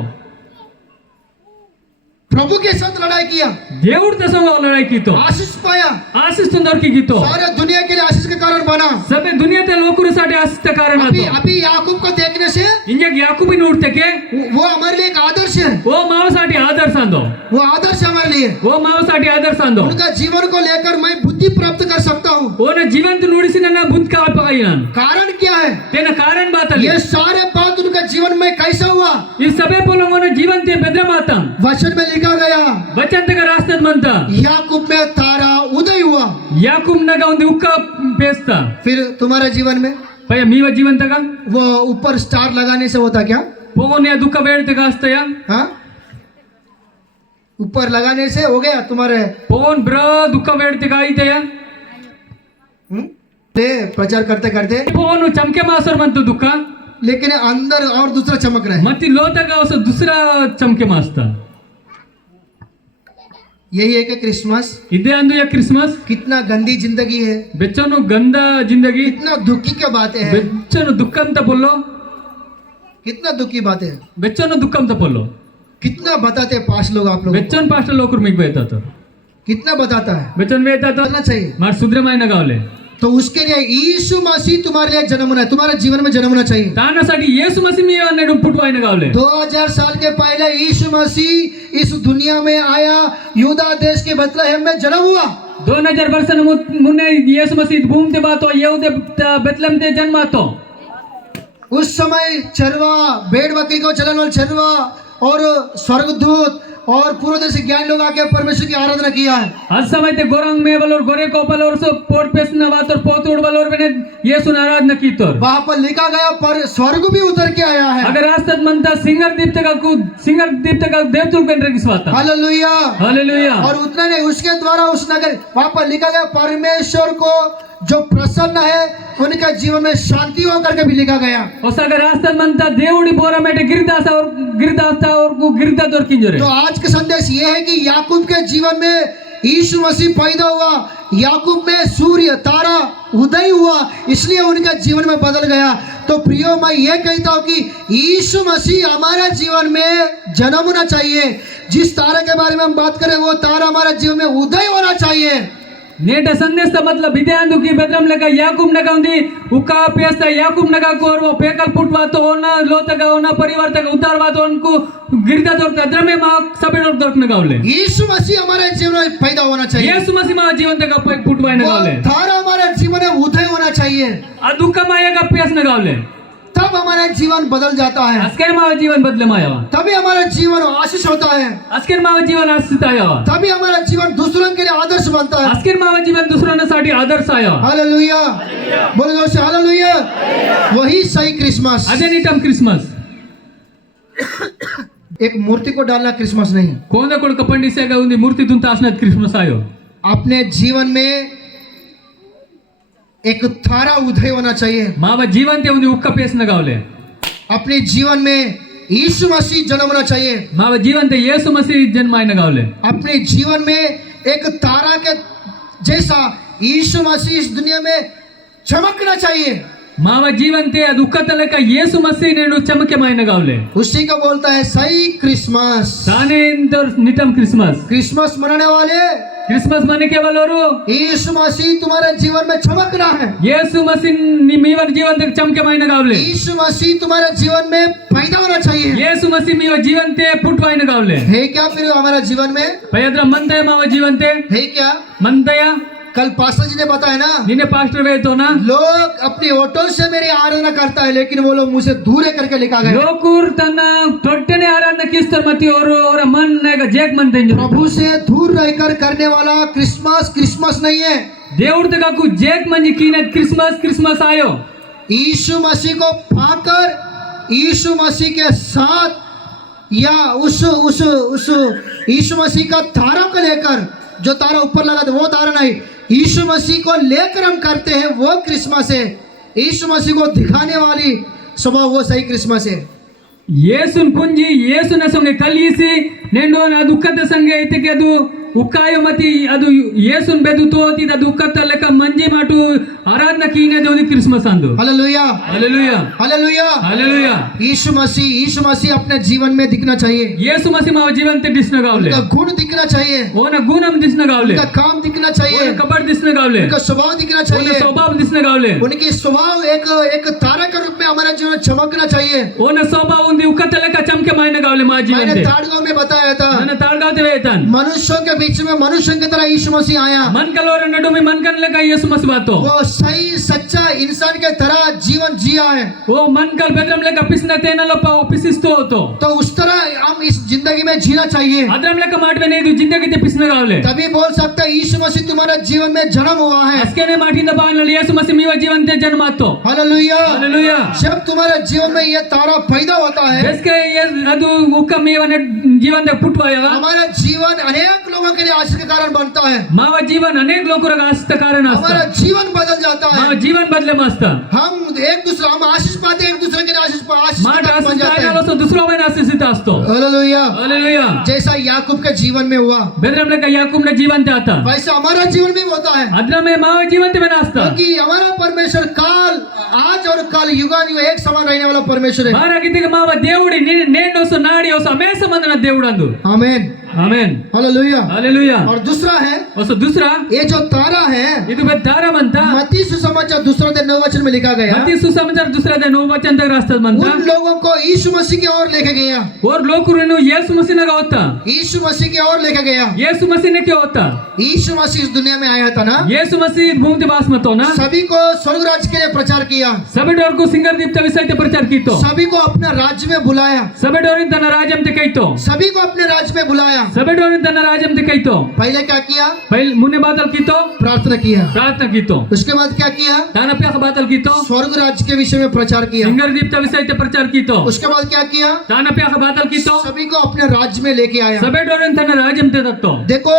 प्रभु के साथ लड़ाई किया देवुर संग लड़ाई कीतो आशीष पाया आशीष दొరికి गीतो सारे दुनिया के लिए आशीष के कारण बना सभे दुनियाते लोकरुसाठी आशीष कारण अभी आतो अभी याकूब को देखने से इंजे याकूबी नोडतेके वो हमारे लिए एक आदर्श है वो मावसाठी आदर्श अंदो वो आदर्श है हमारे लिए वो मावसाठी आदर्श अंदो उनका जीवन को लेकर मैं बुद्धि प्राप्त कर सकता हूँ ओने जीवंत नुडिसी ನನ್ನ ಬುದ್ಧ ಕಾಪಗಾಯಿನಾನ್ कारण क्या है तेना कारण बातली ये सारे बात उनका जीवन में कैसा हुआ ಈ ಸಭೆ ಪೊಲಂಗೋನ ಜೀವಂತೆ ಬೆದ್ರ ಮಾತ वचन में लिखा गया ವಚಂತಗ ರಾಸ್ತದ ಮಂತ याकूब में तारा उदय हुआ ಯಾಕೂಬ್ನಗ ಒಂದು ಉಕ್ಕ ಪೇಸ್ತ फिर तुम्हारे जीवन में ಪಯ ಮೀವ ಜೀವಂತಗ वो ऊपर स्टार लगाने से होता क्या ಪೋಗೋನೆ ದುಃಖ ಬೇಡ್ತಗ ಅಸ್ತಯ हाँ ऊपर लगाने से हो गया तुम्हारे ಪೋನ್ ಬ್ರ ದುಃಖ ಬೇಡ್ತಗ ಆಯ್ತಯ ले प्रचार करते करते ಪೋನು ಚಮಕೆ ಮಾಸರ್ ಮಂತು ದುಃಖ लेकिन अंदर और दूसरा चमक रहा है मती लोतग अस दुसरा चमके मास्ता यही है कि क्रिसमस इदे अंदु या क्रिसमस कितना गंदी जिंदगी है ಬೆಚ್ಚನು ಗಂಧ ಜಿಂದಗಿ कितना दुखी की बातें हैं ಬೆಚ್ಚನು ದುಃಖ ಅಂತ ಪೊಲ್ಲೋ कितना दुखी बातें हैं ಬೆಚ್ಚನು ದುಃಖ ಅಂತ ಪೊಲ್ಲೋ कितना बताते हैं पांच लोग आप लोग ಬೆಚ್ಚನ್ ಪಾಸ್ಟರ್ ಲೋಕರು ಮಿಗ್ ಬೇತಾತ कितना बताता है ಬೆಚ್ಚನ್ ಬೇತಾತ करना चाहिए ಮಾರ್ ಸುದ್ರಮಾಯನ गावले तो उसके लिए यीशु मसीह तुम्हारे लिए जन्म होना है तुम्हारे जीवन में जन्म होना चाहिए तानासाठी येसु मसीह मी अनेडू पुटवायन गावले 2000 साल के पहले यीशु मसीह इस दुनिया में आया यूदा देश के बेथलेहम में जन्म हुआ 2000 वर्ष मुन्ने येसु मसीह भूमि ते बातो यहूदे बेथलेहम ते जन्मातो उस समय चरवा भेड़ बकरी को चलन वाला चरवा और स्वर्गदूत और पूरे देश ज्ञान लोग आके परमेश्वर की आराधना किया है आज समय ते गोरंग मेवल और गोरे कोपल और सो पोट पेसना बात और पोत उड़वल और बने येसु आराधना की तोर वहां पर लिखा गया पर स्वर्ग भी उतर के आया है अगर रास्तत मनता सिंगर दीप्त का देवतुल पेन रखिसवाता हालेलुया हालेलुया और उतना नहीं उसके द्वारा उस नगर वहां पर लिखा गया परमेश्वर को जो प्रसन्न है उनके जीवन में शांति होकर के भी लिखा गया और अगर रास्तत मनता देवड़ी बोरा में गिरदासा और गिरदा दौर किंजरे तो आज का संदेश ये है कि याकूब के जीवन में यीशु मसीह पैदा हुआ याकूब में सूर्य तारा उदय हुआ इसलिए उनका जीवन में बदल गया तो प्रियो मैं ये कहता हूँ कि यीशु मसीह हमारे जीवन में जन्म होना चाहिए जिस तारा के बारे में हम बात करें वो तारा हमारे जीवन में उदय होना चाहिए నేట సందేశ मतलब ఇదే అందుకు బెద్రం లెక్క యాకూబ్ నగా ఉంది ఉకా పేస్తా యాకూబ్ నగా కోర్ वो पेकल पुटवा तो होना लोतगा होना परिवार तक उतारवा तो उनको गिरदा दौर कदरमे मा सबे दौर दौर नगावले यीशु मसीह हमारे जीवन में पैदा होना चाहिए। येसु मसीह मा जीवन तक पुटवा वो नगावले धारा हमारे जीवन में उदय होना चाहिए, आ दुःख माया पेस नगावले तब हमारा जीवन बदल जाता है, अस्कर मा जीवन बदले माया तभी हमारा जीवन आशीष होता है, अस्कर मा जीवन आश्रित आया तभी हमारा जीवन दूसरों के लिए आदर्श बनता है। अस्कर मा जीवन दुसऱ्यांसाठी आदर्श आया हालेलुया, बोलो जोर से हालेलुया। वही सही क्रिसमस। अదే నిటం క్రిస్మస్ एक मूर्ति को डालना क्रिसमस नहीं। कोण कोण पंडिसेगा ఉంది मूर्ति तुम तासनात क्रिसमस आयो अपने जीवन में एक तारा उदय होना चाहिए। मावा जीवन ते ఉంది ఉక్క పేస్ నగాवले अपने जीवन में यीशु मसीह जन्मना चाहिए। मावा जीवन ते येसु मसीह जन्माय नगावले अपने जीवन में एक तारा के जैसा यीशु मसीह इस दुनिया में चमकना चाहिए। मावा जीवन ते ಅದು ಉಕ್ಕ ತಲಕ येसु मसीह నేను చమకమాయ నగాवले उसी को बोलता है सही क्रिसमस। ताने इंदर निटम क्रिसमस क्रिसमस मनाने वाले क्रिसमस माने केवलವರು यीशु मसीह तुम्हारे जीवन में चमकना है। येसु मसीह మీవర్ జీవन ते చమకమాయ నగాवले यीशु मसीह तुम्हारे जीवन में पैदा होना चाहिए। येसु मसीह మీవర్ जीवन ते पुटवाय नगावले है क्या फिर हमारा जीवन में పయద్ర మంతయ మావ జీवन ते है क्या? మంతయ कल पास्टर जी ने बताया ना, నిన్నే పాస్టర్ వేతో నా लोग अपनी ऑटो से मेरी आराधना करता है लेकिन वो लोग मुझसे दूर है करके लिखा गया। लोकुर तನ್ನ ತೊಟ್ಟನೆ ಆರಾಧನೆ ಕಿಸ್ತರ ಮತಿ ಅವರು ಅವರ ಮನ್ನೆಗ ಜೇಕ್ ಮಂತೆಂಜು प्रभु से दूर रहकर करने वाला क्रिसमस क्रिसमस नहीं है। దేవుడి తగకు జేక్ మంజి कीने क्रिसमस क्रिसमस आयो यीशु मसीह को पाकर यीशु मसीह के साथ या उस यीशु मसीह का तारा को लेकर, जो तारा ऊपर लगा था वो तारा नहीं, यीशु मसीह को लेकर हम करते हैं वो क्रिसमस है। यीशु मसीह को दिखाने वाली स्वभाव वो सही क्रिसमस है। ಯೇಸುನ್ ಕುಂಜಿ ಯೇಸುನ ಸಂಗೆ ಕಲಿಸಿ ನೆಂಡು ಆ ದುಃಖದ ಸಂಗೆ ಐತಿಗೆ ಅದು ಉಕ್ಕಾಯ ಮತಿ ಅದು ಯೇಸುನ್ ಬೆದು ತೋತಿ ಅದು ದುಃಖದ ಲೆಕ್ಕ ಮಂಜಿ ಮಾಟು ಆರಾಧನಾ कीने देवदी क्रिसमस अंदु hallelujah, hallelujah hallelujah. Hallelujah Yeshu Masih अपने जीवन में दिखना चाहिए। ಯೇಸು ಮಸಿ ಮಾವ जीवन ते दिसना गावले उनका गुण दिखना चाहिए, ओन गुणम दिसना गावले उनका काम दिखना चाहिए, ओन कपड़ दिसना गावले उनका स्वभाव दिखना ओन चाहिए, स्वभाव दिसना गावले उनकी स्वभाव एक तारा के रूप में हमारे जीवन में चमकना चाहिए। ओन स्वभाव उंदी उक्कत ಲೆಕ್ಕ ಚಮಕೆ ಮಾಯನ गावले मा जीवन मैंने ते ताड़गांव में बताया था, ನನ್ನ ತಾಳ್ಗಾವತೆ ವೇತನ್ मनुष्यों के बीच में मनुष्यों की तरह यीशु मसीह आया। मन कलोर नडु में मन कन ಲೆಕ್ಕ ಯೇಸು ಮಸಿ ಬಾतो वो सही सच्चा इंसान के तरह जीवन जिया है। ओ मन कल बेद्रम ಲೆಕ್ಕ ಪಿಸ್ನ ತೇನಲಪ್ಪ ಒಪ್ಪಿಸಿಸ್ತೋ ಹೋतो तो उस तरह हम इस जिंदगी में जीना चाहिए। अद्रम ಲೆಕ್ಕ ಮಾಡ್ವೇನೆ ಇದು जिंदगी ते ಪಿಸ್ನ गावले तभी बोल सकता है यीशु मसीह तुम्हारे जीवन में जन्म हुआ है। ಅಸ್ಕೆನೆ ಮಾಟಿಂದ ಬಾನಲ್ಲಿ ಯೇಸು ಮಸಿ ಮೀವ जीवन ते जन्म आतो हालेलुया। हालेलुया जब तुम्हारे जीवन में ये तारा पैदा होता है, जिसके ये ಅದು ಉಕ್ಕ ಮೀವನ जीवन ते पुटवाया हमारा जीवन अनेक लोगों के लिए आशीष का कारण बनता है। माव जीवन अनेक लोकर आस्था कारण हमारा असता जीवन बदल जाता है। माव जीवन बदले मस्ता हम आशीष पाते हैं, एक दूसरे के लिए आशीष माट बन आशीष जाते हैं। आलो तो दूसरो में आशीषित असतो हालेलुया। हालेलुया जैसा याकूब के जीवन में हुआ बेद्रम ಲೆಕ್ಕ याकूब ने जीवन ते आता वैसा हमारा जीवन में होता है, अद्रम में माव जीवन ते में असता क्योंकि हमारा परमेश्वर काल आज और कल युगानुयुग एक समान रहने वाला परमेश्वर है। ಮಾರಾಗಿದ್ದಿಗೆ ಮಾವ ದೇವುಡಿ ನೇಣೋಸು ನಾಡಿ ಹೊಸ ಅಮೇ ಸಂಬಂಧನ దేవుడంದು आमीन, ಆಮೆನ್ हालेलुया। हालेलुया और दूसरा है ಹೊಸ दूसरा ये जो तारा है, ಇದು ಬೆದ್ದಾರಮಂತ मत्ती सुसमाचार दूसरा अध्याय 9 वचन में लिखा गया, अति सुसमाचार दूसरा दे 9 वचन तक रास्ता मंत उन लोगों को यीशु मसीह की ओर लेके गया। और लोकुरनु ಯೇಸು ಮಸಿನಗ होता यीशु मसीह की ओर लेके गया। ಯೇಸು ಮಸಿನೆ के होता यीशु मसीह इस दुनिया में आया था ना, ಯೇಸು ಮಸಿ ಭೂಮಿ ಬಾस मतो ना सभी को स्वर्ग राज्य के लिए प्रचार किया, सभी डोर को सिंगर दीप्त विषय ते प्रचार कीतो सभी को अपने राज्य में बुलाया, सभी डोर तन राजम ते कहितो सभी को अपने राज्य में बुलाया। सभी डोर तन राजम ते कहितो पहले क्या किया? पहले मुने बादल कीतो प्रार्थना किया। प्रार्थना कीतो उसके बाद क्या किया? तान प्याख बादल कीतो स्वर्ग राज्य के विषय में प्रचार किया। सिंगर दीप्त विषय ते प्रचार कीतो उसके बाद क्या किया? तान प्याख बादल कीतो सभी को अपने राज्य में लेके आया। सभी डोर तन राजम ते दत्तो देखो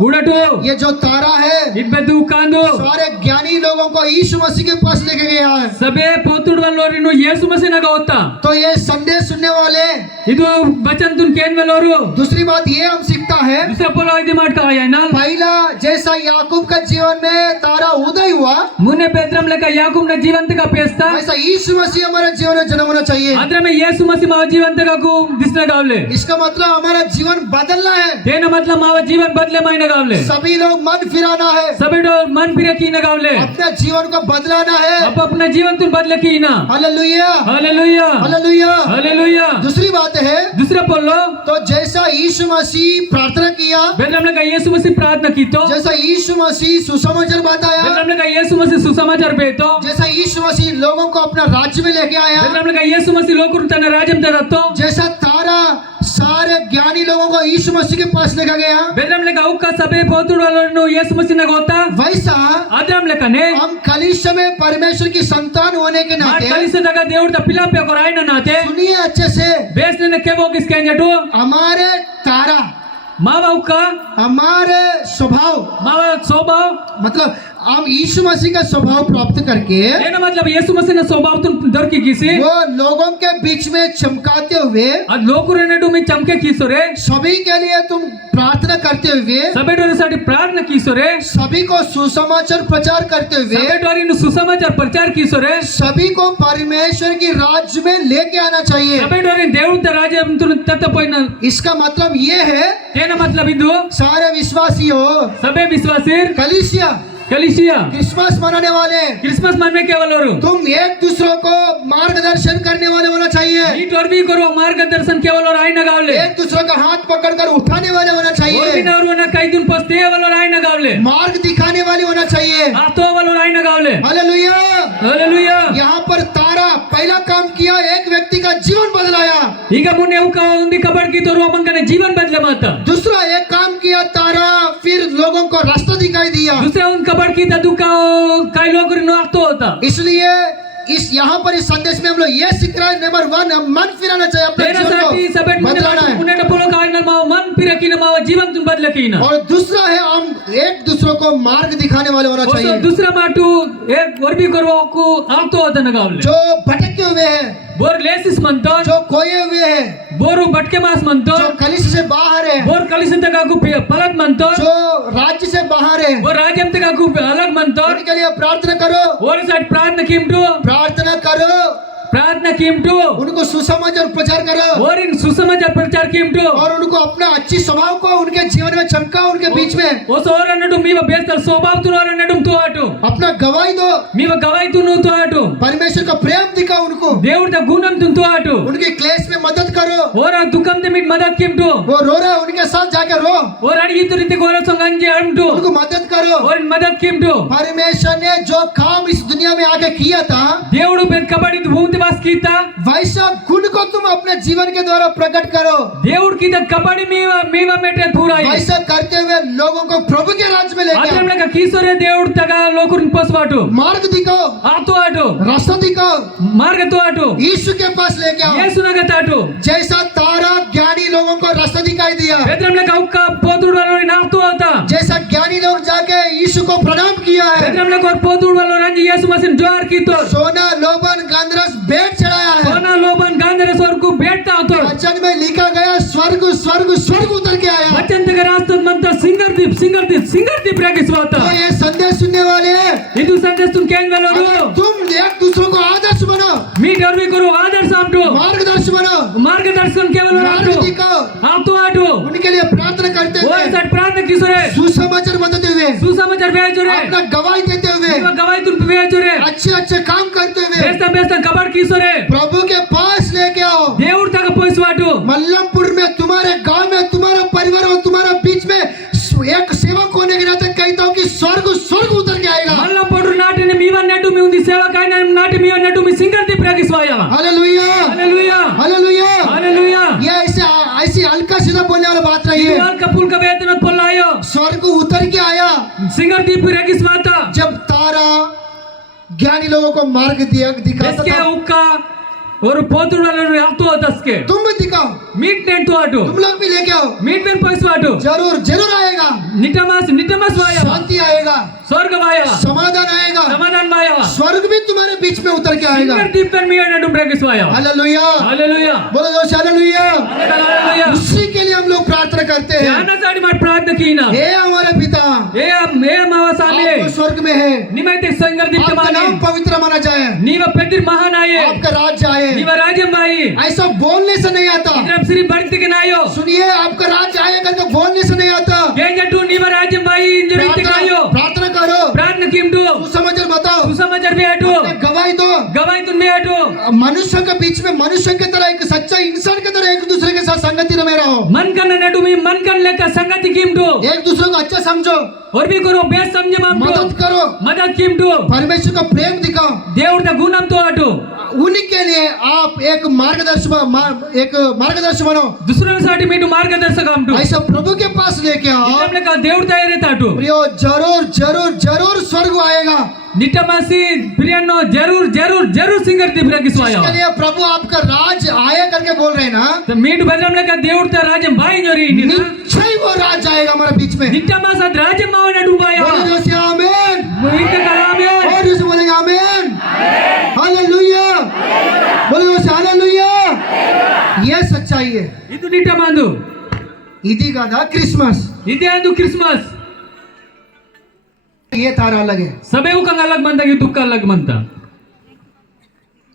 उड़टू ये जो तारा है इब्बेदु कांदो सारे ज्ञानी लोगों को यीशु मसीह के पास लेके गया है। सबे पोतुड़ वल्लोरिनु ಯೇಸು ಮಸಿನಗ होता तो ये संदेश सुनने वाले, ಇದು वचन तुन केन वल्लोरु दूसरी बात ये हम सीखता है, दूसरा पोलो इदि माटका आयनाल पहला जैसा याकूब का जीवन में तारा उदय हुआ, मुने बेद्रम ಲೆಕ್ಕ ಯಾಕೂಬ್ ನ ಜೀವಂತಕ ಪೇಸ್ತಾ वैसा यीशु मसीह हमारे जीवन में जन्म होना चाहिए। आद्र में ಯೇಸು ಮಸಿ ಮಾವ ಜೀವಂತಕಕು ದಿಸ್ನ गावले इसका मतलब हमारा जीवन बदलना है। देना मतलब माव जीवन बदले मायने गावले सभी लोग मन फिराना है, सभी लोग मन फिरे की न गावले अपने जीवन को बदलाना है। अब अपना जीवन तुम बदले की ना हालेलुया, हालेलुया हालेलुया। हालेलुया दूसरी बात है, दूसरा बोलो तो जैसा यीशु मसीह प्रार्थना किया, बेदरम का यीशु मसीह प्रार्थना की तो जैसा यीशु मसीह सुसमाचार बताया, बेदरम का यीशु मसीह सुसमाचार बेतो जैसा यीशु मसीह लोगों को अपना राज्य में लेके आया, बेदरम का यीशु मसीह लोग तन राज्यम तो जैसा तारा सारे ज्ञानी लोगों को यीशु मसीह के पास लेकर गया, बेदरम का उक्का सबे पोतुड़ वालों यीशु मसीह न गोता वैसा आदरम लेकने हम कलीसिया में परमेश्वर की संतान होने के नाते, कलिसे दगा देउड़ ता पिला पे कोराई न नाते सुनिए अच्छे से, बेसने ने केवो किसके अंजटो हमारे तारा, मावा उक्का हमारे स्वभाव, मावा स्वभाव मतलब हम यीशु मसीह का स्वभाव प्राप्त करके ఏనా मतलब यीशु मसीह ने स्वभाव तुम दొరికి किसी वो लोगों के बीच में चमकाते हुए, అది లోకురేనడు మీ చంకే కిసోరే सभी के लिए तुम प्रार्थना करते हुए, సబెడోరసాటి ప్రార్థన కిసోరే सभी को सुसमाचार प्रचार करते हुए, సబెడోరిను సుసమాచార ప్రచార కిసోరే सभी को परमेश्वर की राज्य में लेके आना चाहिए। సబెడోరిని దేవుని రాజ్యం తును తత్తపోయిన इसका मतलब ये है, ఏనా मतलब ఇది सारे विश्वासी हो, सबे विश्वासी कलीसिया कलिसिया क्रिसमस मनाने वाले, क्रिसमस मनने केवल और तुम एक दूसरों को मार्गदर्शन करने वाले होना चाहिए, नीट और भी करो मार्गदर्शन केवल और आईना गावले एक दूसरे का हाथ पकड़कर उठाने वाले होना और भी चाहिए, ना और ना कई दिन पस्ते केवल और आईना गावले मार्ग दिखाने वाले होना चाहिए। आतो वाला और आईना गावले हालेलुया। हालेलुया यहाँ पर तारा पहला काम किया, एक व्यक्ति का जीवन बदलाया। ಈಗ ಮುನ್ನೆ ಉಕ ಉಂದಿ ಕಬಡ್ की तोरो मंगने जीवन बदले माता दूसरा एक काम किया तारा, फिर लोगों को रास्ता दिखाई दिया। दूसरे उन कबड की तदुका कई लोग नो आतो होता इसलिए इस यहाँ पर इस संदेश में हम लोग ये सीख रहे हैं, नंबर 1 हम मन फिराना चाहिए, अपने तेरा जीवन साथी को सबेट बदलाना है। मुन्ने पोलो का न माव मन फिर की न माव जीवन तुम बदले की ना और दूसरा है हम एक दूसरों को मार्ग दिखाने वाले होना और चाहिए। दूसरा माटू एक और भी करो को आतो होता न गावले जो भटके हुए हैं, बोर लेसिस मनतो जो खोए हुए हैं, बोरू भटके मास मनतो जो कलीसिया से बाहर है, बोर कलिसन तक को पलट मनतो जो राज्य से बाहर है, बोर राज्यम तक को अलग मनतो उनके लिए प्रार्थना करो, और साइड प्रार्थना कीमटू प्रार्थना करो, प्रार्थना कीमटू उनको सुसमाचार प्रचार करो और इन सुसमाचार प्रचार कीमटू और उनको अपना अच्छी स्वभाव को उनके जीवन में चमकाओ, उनके बीच में ओ सोर अన్నట్టు మీవ బేస్తల్ స్వభావ తునోర అన్నట్టు తో అటు अपना गवाही दो, మీవ గవాయి తును తో అటు परमेश्वर का प्रेम दिखाओ उनको, దేవుడి ద గుణం తున్ తో అటు उनके क्लेश में मदद करो, ఓర దుఃఖం తే మిట్ మదత్ కింటు वो रो रहे हैं उनके साथ जाकर रो, ఓర అడిగి తురితే గోర సంగంజే అంటు उनको मदद करो। ఓర మదత్ కింటు परमेश्वर ने जो काम इस दुनिया में आके किया था, దేవుడు పెద్ద కబడి భూమి వాస్ కీతా वैसा गुण को तुम अपने जीवन के द्वारा प्रकट करो। దేవుడి కి ద కబడి మీవ మీవ మెటే పూరాయి वैसा करते हुए लोगों को प्रभु के राज्य में लेके आओ। అద్రమలక కీసోరే దేవుడు తగ లోకుని పోస్వాటు मार्ग दिखाओ, ఆతో అటు रास्ता दिखाओ, మార్గ తో అటు यीशु के पास लेके आओ। యేసునగ తాటు जैसा तारा ज्ञानी लोगों को रास्ता दिखाई दिया, బెద్రమలక ఉక్క పోతుడు వాలో నాతో అవుతా जैसा ज्ञानी लोग जाके यीशु को प्रणाम किया है, బెద్రమలక और పోతుడు వాలో రంజి యేసు మసిన్ జోర్ कीतो सोना लोबन गंधरस भेंट चढ़ाया है। सोना लोबन गांधर स्वर को बैठता होतो वचन में लिखा गया स्वर्ग स्वर्ग स्वर्ग उतर के आया। वचन तक रास्ता मंता सिंगर दीप रागिसवाता तो ये संदेश सुनने वाले हैं, ಇದು ಸಂದೇಶ तुम क्या वालोರು तुम एक दूसरों को आदर्श बनो, मी डरवी करो आदर्श आमटो मार्गदर्शन बनो, मार्गदर्शन केवल मार्ग आमटो दिखाओ, आमटो आटो उनके लिए प्रार्थना करते वो हुए, सट प्रार्थना किसरे सुसमाचार बताते हुए, सुसमाचार भेजोरे अपना गवाही देते हुए, इवा गवाही तुम भेजोरे अच्छे अच्छे काम करते हुए बेस्ता कबड़ किसरे प्रभु के पास लेके आओ। దేవుడు తగ పోయిస్వాటు मल्लमपुर में तुम्हारे गांव में तुम्हारा परिवार और तुम्हारा बीच में एक सेवक होने के नाते कहता हूँ कि स्वर्ग स्वर्ग उतर के आएगा। మల్ల పొడు నాటిని మీవన్నట్టు మీ ఉంది సేవకైన నాటి మీవన్నట్టు మీ సింగర్ దీప్ రాగిస్వాయా हालेलुया, हालेलुया हालेलुया। हालेलुया ये ऐसी हल्का सीधा बोलने वाला बात नहीं है। इवाल कपूल का वेतन पोलायो स्वर्ग उतर के आया सिंगर दीप रागिस्वाता जब तारा ज्ञानी लोगों को मार्ग दिया दिखाता इसके था। उक्का और पोतुड़ वाले आतो दसके तुम भी दिखाओ, मीट नेन तो आटो तुम लोग भी लेके आओ, मीट में पैसवाटो जरूर जरूर आएगा, निटमस वाया शांति आएगा, स्वर्ग वाया समाधान आएगा, समाधान वाया स्वर्ग भी तुम्हारे बीच में उतर के आएगा। सिंगर दीप में मीवన్నట్టు రాగిస్వాయా हालेलुया, हालेलुया बोलो जोर से हालेलुया। हालेलुया उसी के लिए हम लोग प्रार्थना करते हैं, ధ్యానసాడి మాట ప్రార్థన కీనా हे हमारे पिता, ఏ మావసాలే आपको स्वर्ग में है, నిమైతే సంగర్ आपका దిట్టమానే नाम पवित्र माना जाए, నీవ పెద్దిర్ మహానాయే आपका राज्य आए। నీవ రాజ్యం వాయి ऐसा बोलने से नहीं आता। ఇద్రం శ్రీ బర్తికి నాయో सुनिए, आपका राज्य आए करके बोलने से नहीं आता। గేంగటు నీవ రాజ్యం వాయి ఇంజరితి కాయో प्रार्थना करो, ప్రార్థన కిండు सुसमाचार बताओ, సుసమాచార బేటు गवाही दो। గవాయి తున్ బేటు मनुष्यों के बीच में मनुष्य की तरह, एक सच्चा इंसान की तरह एक दूसरे के साथ संगति में रहो, मन कन नडु మీ मन कन लेका संगति కిండు एक दूसरे को अच्छा समझो, और भी करो बेस समझे मामटो मदद करो, मदद కిండు परमेश्वर का प्रेम दिखाओ। దేవుడి గుణంతో అటు उन्हीं के लिए आप एक मार्गदर्शी बनो। दुसऱ्यांसाठी मी मार्गदर्शक आमटू ऐसा प्रभु के पास लेके आओ, आपले का దేవుడి తయారీ తాటు प्रियो, जरूर जरूर जरूर स्वर्ग आएगा। निटमासी प्रियनो जरूर जरूर जरूर सिंगर दिबरा किसवाया इसके लिए प्रभु आपका राज आया करके बोल रहे हैं ना, तो मीट बदलम का దేవుడి త రాజ్యం బాయి జోరి నిన్న निश्चय वो राज आएगा हमारे बीच में। निटमासा రాజ్యం మావన డూబాయా बोलो जोसे आमीन, ఇంత కలామే और जोसे बोलेंगे आमीन, हालेलुया, बोलो जोसे हालेलुया। ये सच्चाई है। ಇದು నిటమాందు इदी का था क्रिसमस, ఇదే అందు క్రిస్మస్ ये तारा अलग है। सबेउ का अलग मनता की दुख अलग मनता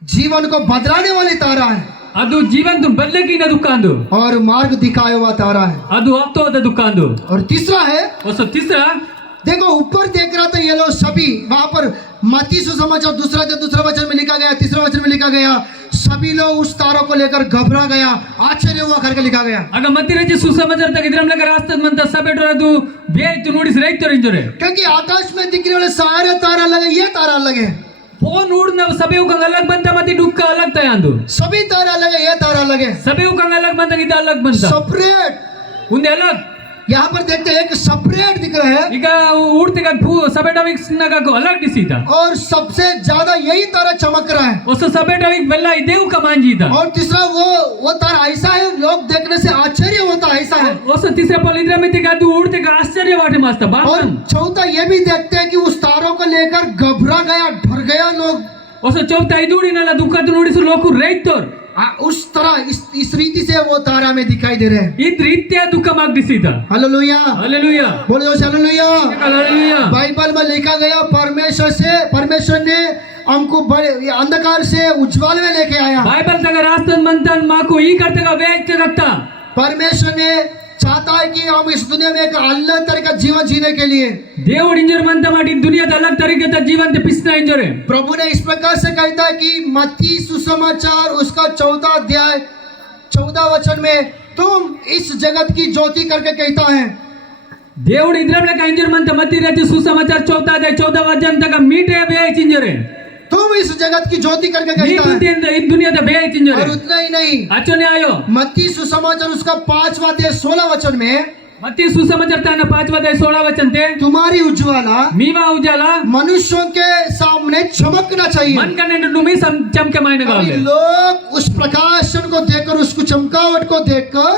जीवन को बदलाने वाली तारा है, ಅದು ಜೀವನ ಬದಲಕಿನ ದುಃಖ ಅಂದು और मार्ग दिखाया हुआ तारा है। ಅದು ಹೋಗ್ತೋದ ದುಃಖ ಅಂದು और तीसरा है, ಹೊಸ तीसरा देखो ऊपर देख रहा था ये लोग सभी, वहां पर मत्ती सुसमाचार दूसरा वचन में लिखा गया, तीसरा वचन में लिखा गया, सभी लोग उस तारों को लेकर घबरा गया, आश्चर्य हुआ करके लिखा गया। ಆಗ ಮತ್ತಿರಜಿ ಸುಸಮಾಚಾರ ತಗಿದ್ರಂ ಲಗ ರಾಸ್ತದ ಮಂತ ಸಬೆಟರದು ಬೇಯ್ತು ನೋಡಿಸಿ ರೈತರು ಇಂಜರೆ क्योंकि आकाश में दिखने वाले सारे तारा अलग है, ये तारा अलग है। ಫೋನ್ ನೋಡಿದ ಸಬೆउ का अलग बनता ಮತ್ತೆ ದುಃಖ अलग ತಯ ಅಂದು सभी तारा अलग है, ये तारा अलग है, सबेउ का अलग बनता ಇದು अलग बनता सेपरेट। ಉಂದೆ अलग यहाँ पर देखते हैं एक सेपरेट दिख रहा है, ಈಗ ಊಡ್ತಿಗ ಸಬೆಟವಿಕ್ಸ್ ನಗ अलग दिसीता और सबसे ज्यादा यही तारा चमक रहा है। ಹೊಸ ಸಬೆಟವಿಕ್ ಬೆಲ್ಲ ಇದೇವು ಕಮಾಂಜೀತ और तीसरा वो तारा ऐसा है, लोग देखने से आश्चर्य होता है, ऐसा है। ಹೊಸ तीसरा पल इधर में तिगा ಅದು ಊಡ್ತಿಗ ಆಶ್ಚರ್ಯ ವಾಟೆ ಮಾಸ್ತ और ಬಾಪನ್ चौथा ये भी देखते हैं कि उस तारों को लेकर घबरा गया, डर गया लोग। ಹೊಸ ಚೌತ ಐದೂಡಿನಲ್ಲ ದುಃಖದ ನೋಡಿಸು ಲೋಕು ರೈತರು उस तरह इस रीति से वो तारा में दिखाई दे रहे हैं। ಈ ರೀತಿಯ ದುಃಖ ಮಾಗ್ದಿಸಿದ हालेलुया, हालेलुया बोलो हालेलुया। हालेलुया बाइबल में लिखा गया, परमेश्वर ने हमको बड़े अंधकार से उज्ज्वल में लेके आया। బైబిల్ తగ రాస్తన్ మంతన్ మాకు ఈ కర్తగా వేచగత్తా परमेश्वर ने चाहता है कि हम इस दुनिया में एक अलग तरह का जीवन जीने के लिए, దేవుడు ఇంజర్ మంత మాటి దునియా अलग तरीके का जीवन ते पिसना इंजरे प्रभु ने इस प्रकार से कहता है कि मत्ती सुसमाचार उसका 14 अध्याय 14 वचन में, तुम इस जगत की ज्योति करके कहता है। దేవుడు ఇద్రంలక ఇంజర్ మంత మతి రచి సుసమాచార 14 వచన తగ మీటే వేచ ఇంజరే तुम इस जगत की ज्योति करके ఈ कहता है। दुनिया दा వేచ ఇంజరే और उतना ही नहीं, అచ్చనే आयो मत्ती सुसमाचार उसका 5वां अध्याय 16 वचन में, मती सुसमाचार ताना 5 अध्याय 16 वचन ते तुम्हारी उज्ज्वला मीवा उजाला मनुष्यों के सामने चमकना चाहिए। मन का नेंड नुमी चमके मायने अभी गावले लोग उस प्रकाशन को देखकर, उसको चमकावट को देखकर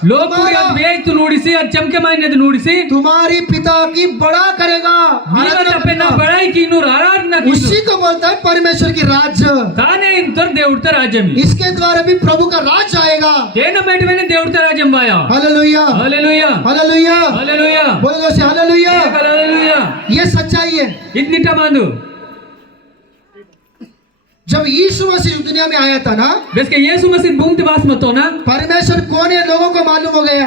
लोग पूरी वेच नोडिसी और चमके मायने नोडिसी तुम्हारी पिता की बड़ा करेगा, मीवा आराधना तपे ना करेगा। बड़ाई कीनु आराधना कीनु उसी को बोलता है परमेश्वर की राज्य। ताने इंतर देवड़ता राज्य में इसके द्वारा भी प्रभु का राज आएगा। तेन मेट में देवड़ता राज्य में आया हालेलुया, हालेलुया हालेलुया, हालेलुया बोलो जैसे हालेलुया। हालेलुया ये सच्चाई है। इतनी टमांदू जब यीशु मसीह दुनिया में आया था ना, बस के यीशु मसीह भूमि वास मत हो ना परमेश्वर कौन है लोगों को मालूम हो गया।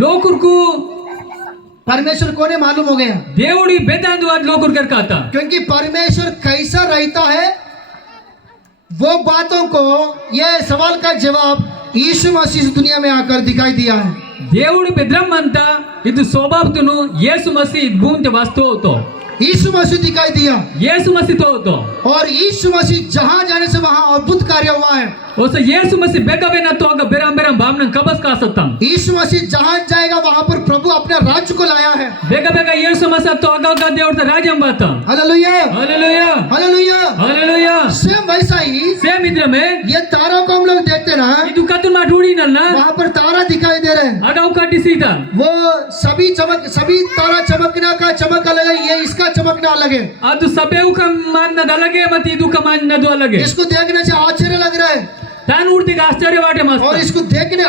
लोकुरku परमेश्वर कौन है मालूम हो गया, దేవుడి బేదాందు వాడు లోకుర్ కర్కాత क्योंकि परमेश्वर कैसा रहता है वो बातों को, ये सवाल का जवाब यीशु मसीह इस दुनिया में आकर दिखाई दिया है। దేవుడి బెద్రం అంతా ఇది స్వభావతును యేసు మసీద్ భూమితే వాస్తవతో यीशु मसीह दिखाई दिया, యేసు మసీతో और यीशु मसीह जहां जाने से वहां अद्भुत कार्य हुआ है। ओसे యేసు మసీద్ బెగబెన తోగ బెరం బెరం బామ్న కబస్ కాసతం यीशु मसीह जहां जाएगा वहां पर प्रभु अपने राज्य को लाया है। బెగ బెగ యేసు మసీద్ తోగ గా దేవుడి రాజ్యం బాత hallelujah, hallelujah hallelujah. Hallelujah same वैसा ही సేమ్ ఇద్రమే ये तारों को हम लोग देखते ना, ఇది కతున్ మా ఢూడి నన్నా वहां पर तारा दिखाई दे रहे हैं। అగౌ కట్టి సీతా वो सभी तारा चमकना का चमक अलग है, ये इसका चमकना अलग है। ಅದು ಸಬೇವು ಕ ಮಾನ್ನ ದಲಗೆ ಮತ್ತೆ ಇದು ಕ ಮಾನ್ನದು ಅಲಗೆ इसको देखने से आश्चर्य लग रहा है, ತಾನು ಊಡ್ತಿಗೆ ಆಶ್ಚರ್ಯ ವಾಟೆ ಮಸ್ತ और इसको देखने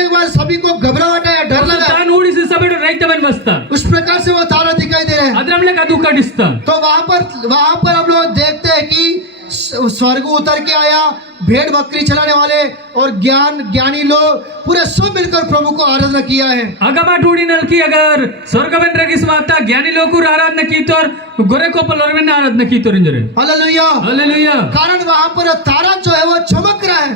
के बाद सभी को घबराहट आया, डर लगा। ತಾನು ಊಡಿಸಿ ಸಬೇಡು ರೈತವನ್ ಮಸ್ತ उस प्रकार से वो तारा दिखाई दे रहे हैं। ಅದ್ರಮ್ಲೆಕ ಅದು ಕಡಿಸ್ತ तो वहां पर हम लोग देखते हैं कि स्वर्ग उतर के आया, भेड़ बकरी चलाने वाले और ज्ञानी लोग पूरे सब मिलकर प्रभु को आराधना किया है। अगमा ढूंढी की अगर स्वर्गवन रगिस माता ज्ञानी लोग को आराधना की तो गोरे को पलरवन आराधना की तो रिंजरे हालेलुया। हालेलुया। कारण वहां पर तारा जो है वो चमक रहा है।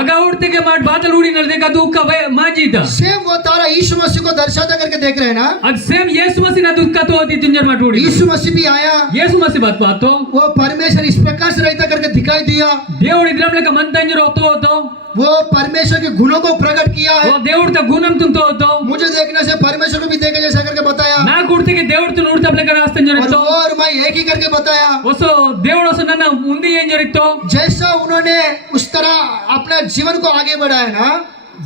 अगा उड़ते के माट बादल उड़ी नल देखा दुख का माजी था सेम वो तारा यीशु मसीह को दर्शाता करके देख रहे हैं ना। अब सेम यीशु मसीह ना दुख का तो होती तिंजर माट उड़ी यीशु मसीह भी आया, यीशु मसीह बात तो वो परमेश्वर इस प्रकार से रहता करके दिखाई दिया। దేవుడు ఇద్రంలక మంతంజర होतो वो परमेश्वर के गुणों को प्रकट किया है। वो దేవుడు త గుణం తుంతో होतो मुझे देखने से परमेश्वर को भी देखे जैसा करके बताया, ना कुड़ते के దేవుడు ತು ನೋಡ್ತಾ ಬ್ಲಕ ರಾಸ್ತಂಜರ और तो वो और मैं एक ही करके बताया। वसो దేవుడు वसो ನನ್ನ ಮುಂದೆ ಏನ್ ಜರಿतो जैसा उन्होंने उस तरह अपना जीवन को आगे बढ़ाया ना,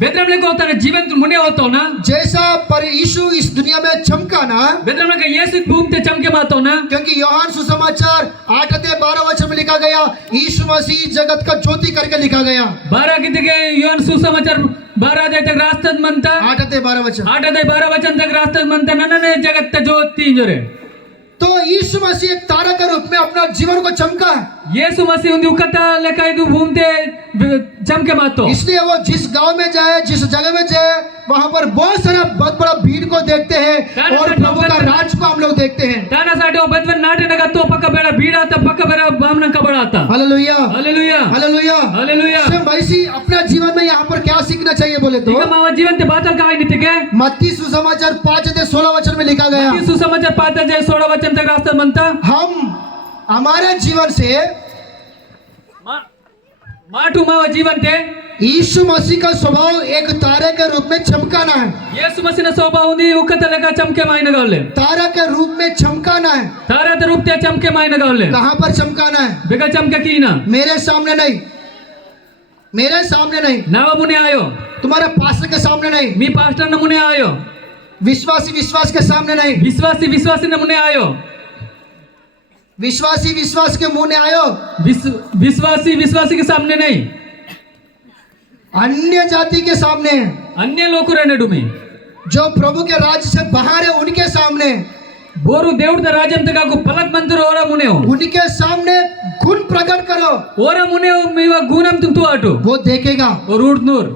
बेद्रमले को तన जीवन मुने होतो ना जैसा पर यीशु इस दुनिया में चमका ना, बेद्रमले का यीशु भूमि ते चमके मातो ना क्योंकि यूहन्ना सुसमाचार 8:12 में लिखा गया, यीशु मसीह जगत का ज्योति करके लिखा गया। 12 गितगे यूहन्ना सुसमाचार 12 अध्याय तक रास्तद मनता 8:12 8 अध्याय 12 वचन तक रास्तद मनता नन्ने जगत ते ज्योति जरे तो यीशु मसीह एक तारा के रूप में अपना जीवन को चमका है। ಯೇಸು ಮಸಿ ಒಂದು ಉಕ್ಕತ ಲೆಕ್ಕ ಇದು ಭೂಮಿತೆ ಚಮಕೆ ಮಾತು इसलिए वो जिस गांव में जाए, जिस जगह में जाए, वहां पर बहुत सारा बहुत बड़ा भीड़ को देखते हैं और प्रभु का राज को हम लोग देखते हैं। ತಾನಸಾಡೆ ಒಬ್ಬದ್ವನ್ ನಾಟೆ ನಗತ್ತು ಪಕ್ಕ ಬೇಡ ಬೀಡಾತ ಪಕ್ಕ ಬೇಡ ಬಾಮನ ಕಬಡಾತ hallelujah hallelujah hallelujah hallelujah same वैसी अपना जीवन में यहाँ पर क्या सीखना चाहिए बोले तो ಈಗ ಮಾವ ಜೀವಂತೆ ಬಾತಲ್ ಕಾಯಿ ನಿತಿಗೆ मत्ती सुसमाचार 5:16 में लिखा गया, ಈ ಸುಸಮಾಚಾರ 5 ಅಧ್ಯಾಯ 16 ವಚನ ತक ರಾಸ್ತಾ ಮಂತ हम हमारे जीवन से ಮಾಟು ಮಾವ ಜೀವಂತೆ यीशु मसीह का स्वभाव एक तारे के रूप में चमकाना है। ಯೇಸು ಮಸಿನ ಸ್ವಭಾವ ఉంది ಉಕ್ಕತ ಲೆಕ್ಕ ಚಮಕೆ ಮಾಯಿನಗಲ್ಲೆ तारा के रूप में चमकाना है। ತಾರಾತ ರೂಪತೆ ಚಮಕೆ ಮಾಯಿನಗಲ್ಲೆ कहाँ पर चमकाना है? ಬೇಗ ಚಮಕೆ ಕೀನಾ मेरे सामने नहीं, मेरे सामने नहीं, ನಾವ ಮುನೆ ಆಯೋ तुम्हारे पास्टर के सामने नहीं, మీ పాస్టర్ ನ ಮುನೆ ಆಯೋ विश्वास के सामने नहीं, विश्वासी ನ ಮುನೆ आयो विश्वास के मुंह ने आयो, विश्वासी के सामने नहीं, अन्य जाति के सामने, अन्य लोग रहने डूमे जो प्रभु के राज्य से बाहर है उनके सामने, बोरू देवड़ द राज्य में तक पलक मंदिर ओरा मुने हो उनके सामने गुण प्रकट करो। ओरा मुने हो मेवा गुणम तुम तो आटो वो देखेगा। और उड़ नूर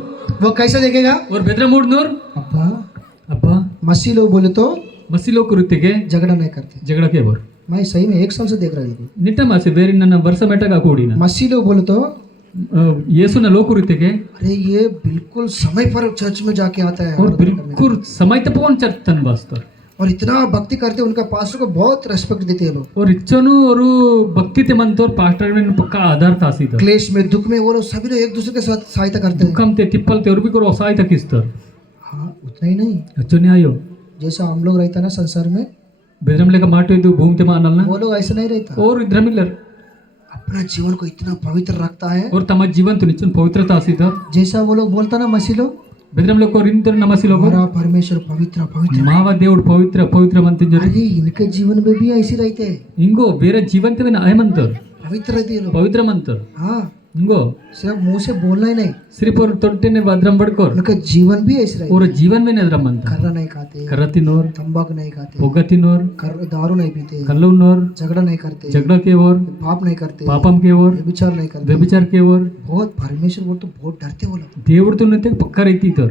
वो कैसे देखेगा? और बेदरम उड़ नूर अब्बा मसीह लोग बोले तो मसी लोग कुरुते के झगड़ा नहीं करते। झगड़ा के बोर मैं सही में एक साल से देख रहा हूँ। निट्टा मासे बेरी नन्ना वर्ष मेटा का कोड़ी ना मसीह लोग बोले तो यीशु ने लोग कुरुते के अरे ये बिल्कुल समय पर चर्च में जाके आता है और बिल्कुल समय तक पवन चर्चन वास्तर और इतना भक्ति करते, उनका पास्टर को बहुत रेस्पेक्ट देते हैं लोग। और इच्छनु और भक्ति ते मन तो पास्टर में पक्का आधार था सीधा क्लेश में दुख में वो लोग सभी लोग एक दूसरे के साथ सहायता करते हैं। कम ते तिप्पल ते और भी करो सहायता किस्तर हाँ उतना ही नहीं, अच्छो नहीं आयो जैसा हम लोग रहता ना संसार में, बेदरम लेका माटो इदु भूमते मानल ना वो लोग ऐसा नहीं रहता। और इधर मिलर अपना जीवन को इतना पवित्र रखता है, और तमा जीवन तो निचन पवित्रता सीधा जैसा वो लोग बोलता ना मसीह लोग, बेदरम लोग को रिंतर नमसी लोग हमारा परमेश्वर पवित्र पवित्र। मावा देवड़ पवित्र पवित्र मंतिन जरी अरे इनके जीवन में भी ऐसे रहते हैं, इंगो बेरे जीवन ते ना मंतर पवित्र रहते हैं लोग। पवित्र मंतर हाँ इंगो सिर्फ मुंह से बोलना ही नहीं, सिर्फ और तोटे ने भद्रम बड़कोर उनका जीवन भी ऐसे रहता और जीवन में नजर मंतर है। खर्रा नहीं खाते, करती नोर तंबाकू नहीं खाते, पोगती नोर दारू नहीं पीते, कल्लू नोर झगड़ा नहीं करते, झगड़ा के ओर पाप नहीं करते, पापम के ओर व्यभिचार नहीं करते। व्यभिचार के ओर बहुत परमेश्वर बोल तो बहुत डरते वो लोग। देवड़ तो नते पक्का रहती तर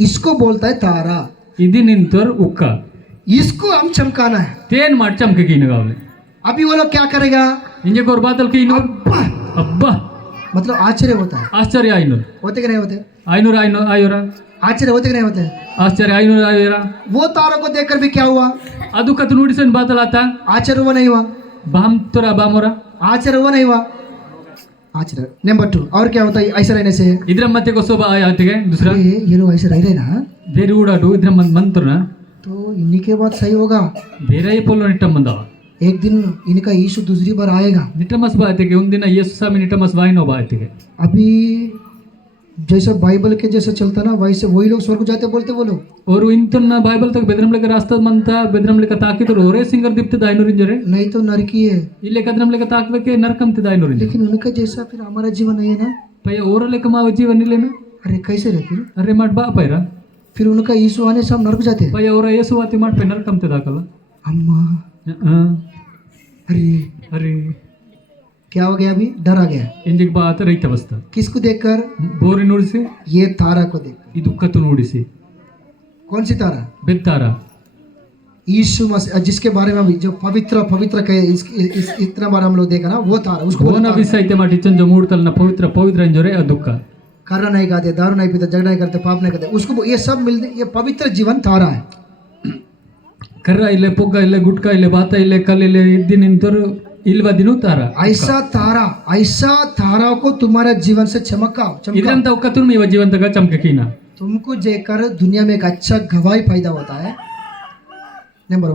इसको बोलता है तारा, इदी निंतर उक्का इसको हम चमकाना है। तेन मार चमके की नगावले अभी वो लोग क्या करेगा? इंजे गोर बादल की नो अब्बा अब्बा मतलब आश्चर्य होता है, आश्चर्य आइनोर होते कि नहीं होते? आइनोर आइनोर आयोरा आश्चर्य होते कि नहीं होते? आश्चर्य आइनोर आयोरा वो तारों को देखकर भी क्या हुआ? अदु कत नुडिसन बादल आता आश्चर्य हुआ नहीं हुआ? बाम तोरा बामोरा आश्चर्य हुआ नहीं हुआ? आश्चर्य। नंबर 2 और क्या होता है ऐसा रहने से? इधर मते को सोबा आया आते दूसरा ये लोग ऐसे रह रहे ना ಬೇರೆ ಊಡಾಡು ಇದ್ರ ಮಂತ್ರ तो इन्हीं के बाद सही होगा। ಬೇರೆ ಪೊಲ್ಲ ನಿಟ್ಟಂ ಬಂದವ एक दिन इनका यीशु दूसरी बार आएगा। ನಿಟ್ಟಮಸ್ ಬಾತಿಗೆ ಒಂದಿನ ಯೇಸು ಸ್ವಾಮಿ ನಿಟ್ಟಮಸ್ ವಾಯಿನೋ ಬಾತಿಗೆ अभी जैसा बाइबल के जैसे चलता ना वैसे वही लोग स्वर्ग जाते बोलते वो लोग। और इंतन बाइबल तक बेदरम लेकर रास्ता मनता बेदरम लेकर ताकित और सिंगर दिप्ते दाइनोरिंजरे नहीं तो नरकी है, इल्ले कदरम लेकर ताकवे के नरकम ते दाइनोरिंज लेकिन उनका जैसा फिर हमारा जीवन नहीं है ना। पय और लेकर मा जीवन लेना अरे कैसे रहते हैं? अरे मट बा पैरा फिर उनका यीशु आने से हम नरक जाते हैं। पय और येसु आती मट पे नरकम ते दाखला अम्मा अरे अरे क्या हो गया? अभी डर आ गया। इंजिक बात रही तवस्ता किसको देखकर? ಬೋರಿ ನುಡಿಸಿ ये तारा को देख। ಈ ದುಃಖತ್ತು ನುಡಿಸಿ कौन सी तारा? ಬೆತ್ತಾರ यीशु मसीह जिसके बारे में अभी जो पवित्र पवित्र कहे इतना बार हम लोग देखा ना वो तारा, उसको ಬೋನ ಬಿಸೈತೆ ಮಾಡಿ ಚಂಜ ಮೂಡ್ತಲ್ನ ಪವಿತ್ರ ಪವಿತ್ರ ಎಂಜೋರೆ ಆ ದುಃಖ करना नहीं खाते, दारू नहीं पीते, झगड़ा नहीं करते, पाप नहीं करते, उसको ये सब मिलते, ये पवित्र जीवन तारा है। ಕರ್ರ ಇಲ್ಲೇ ಪೊಗ್ಗ ಇಲ್ಲೇ ಗುಟ್ಕ ಇಲ್ಲೇ ಬಾತ ಇಲ್ಲೇ ಕಲ್ ಇಲ್ಲೇ ಇದ್ದಿ ನಿಂತರು ಇಲ್ವಾ ದಿನು ತಾರ ऐसा तारा को तुम्हारे जीवन से चमका ಇದ್ರಂತ ಒಕ್ಕತ್ತು మీ ಜೀವಂತಗ ಚಮಕಕೀನ तुमको देखकर दुनिया में एक अच्छा गवाही पैदा होता है। नंबर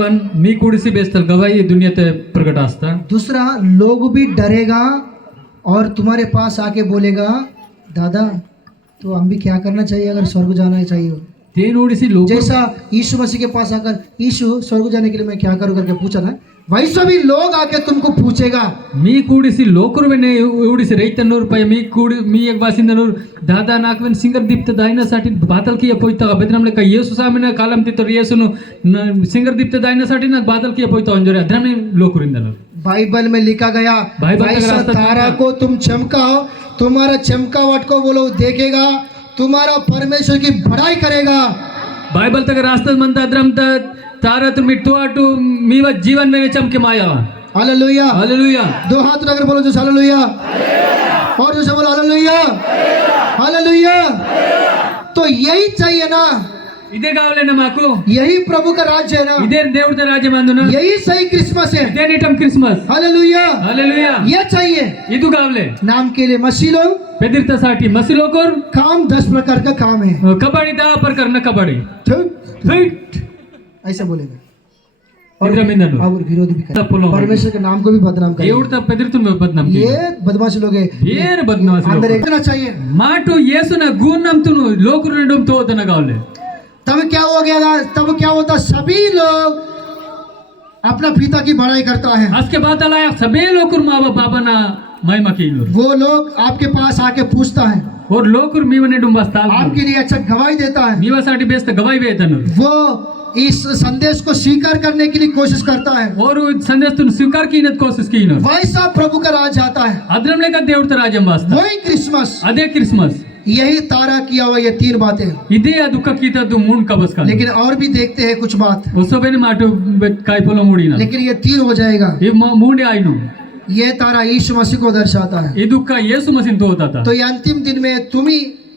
1 मी कुडिसी बेस्तल गवाही दुनियाते प्रकट असता। दूसरा, लोग भी डरेगा और तुम्हारे पास आके बोलेगा दादा तो हम भी क्या करना चाहिए अगर स्वर्ग जाना चाहिए? ते नोडिसी लोग जैसा यीशु मसीह के पास आकर यीशु स्वर्ग जाने के लिए मैं क्या करूं करके पूछा ना, वैसा भी लोग आके तुमको पूछेगा। मी कुडिसी लोकरुवेने उडिसी रैतनूर पय मी कुडी मी एक वासिंदनूर दादा नाकवेन सिंगर दीप्त दायनासाठी बादल की पोयता बेदरमले का येसु सामने कालम तितर येसुनु सिंगर दीप्त दायनासाठी ना बादल की पोयता अंजोरे अद्रमे लोकरुंदनूर बाइबल में लिखा गया बाइबल वैसा तारा को तुम चमकाओ, तुम्हारा चमकावट को वो लोग देखेगा, तुम्हारा परमेश्वर की बड़ाई करेगा। बाइबल तक रास्ता म्हणता अद्रम तारा तुम्ही तो आटू मीवा जीवन में चमके माया। Hallelujah hallelujah. दो हाथ उठाकर बोलो जो हालेलुया, और जो बोलो हालेलुया हालेलुया। तो यही चाहिए ना, इदे गावले ना माको, यही प्रभु का राज्य है ना, इदे देवते राज्य मानदो ना, यही सही क्रिसमस है। इदे निटम क्रिसमस। Hallelujah hallelujah. ये चाहिए इदु गावले नाम के लिए मसीह लोग बेदिरतासाठी मसी लोकर काम 10 प्रकार का काम है। कबड्डी 10 प्रकार न कबड्डी ठीक ऐसा बोलेगा इधर में नलो और विरोधी भी करेगा, परमेश्वर के नाम को भी बदनाम करेगा। देवता पेदिरतुन बदनाम ये बदमाश लोग है, येर बदमाश अंदर एकना चाहिए। माटू येसुना गुणनमतुनु लोकरुडम तो तना गावले तब क्या हो गया? तब क्या होता? सभी लोग अपना पिता की बड़ाई करता है। उसके बाद आया सभी लोकुर माँ बाबा ना महिमा की वो लोग आपके पास आके पूछता है और लोकुर मीवने डुंबास्ताल आपके लिए अच्छा गवाही देता है। मीवासाठी बेस्त गवाही वेतन वो इस संदेश को स्वीकार करने के लिए कोशिश करता है और संदेश तुम स्वीकार की न कोशिश की न वैसा प्रभु का राज आता है। अद्रम लेका देवता राजम वास्ता वही क्रिसमस, अदे क्रिसमस यही तारा किया हुआ ये 3 बातें। इदे दुख कीता दु मून कबस का लेकिन और भी देखते हैं कुछ बात, उसोबेने माटो काय पोलो मुड़ी ना, लेकिन ये 3 हो जाएगा। ये मूंडे आइनो ये तारा यीशु मसीह को दर्शाता है। ये दुख येसु मसीह तो होता था। तो ये अंतिम दिन में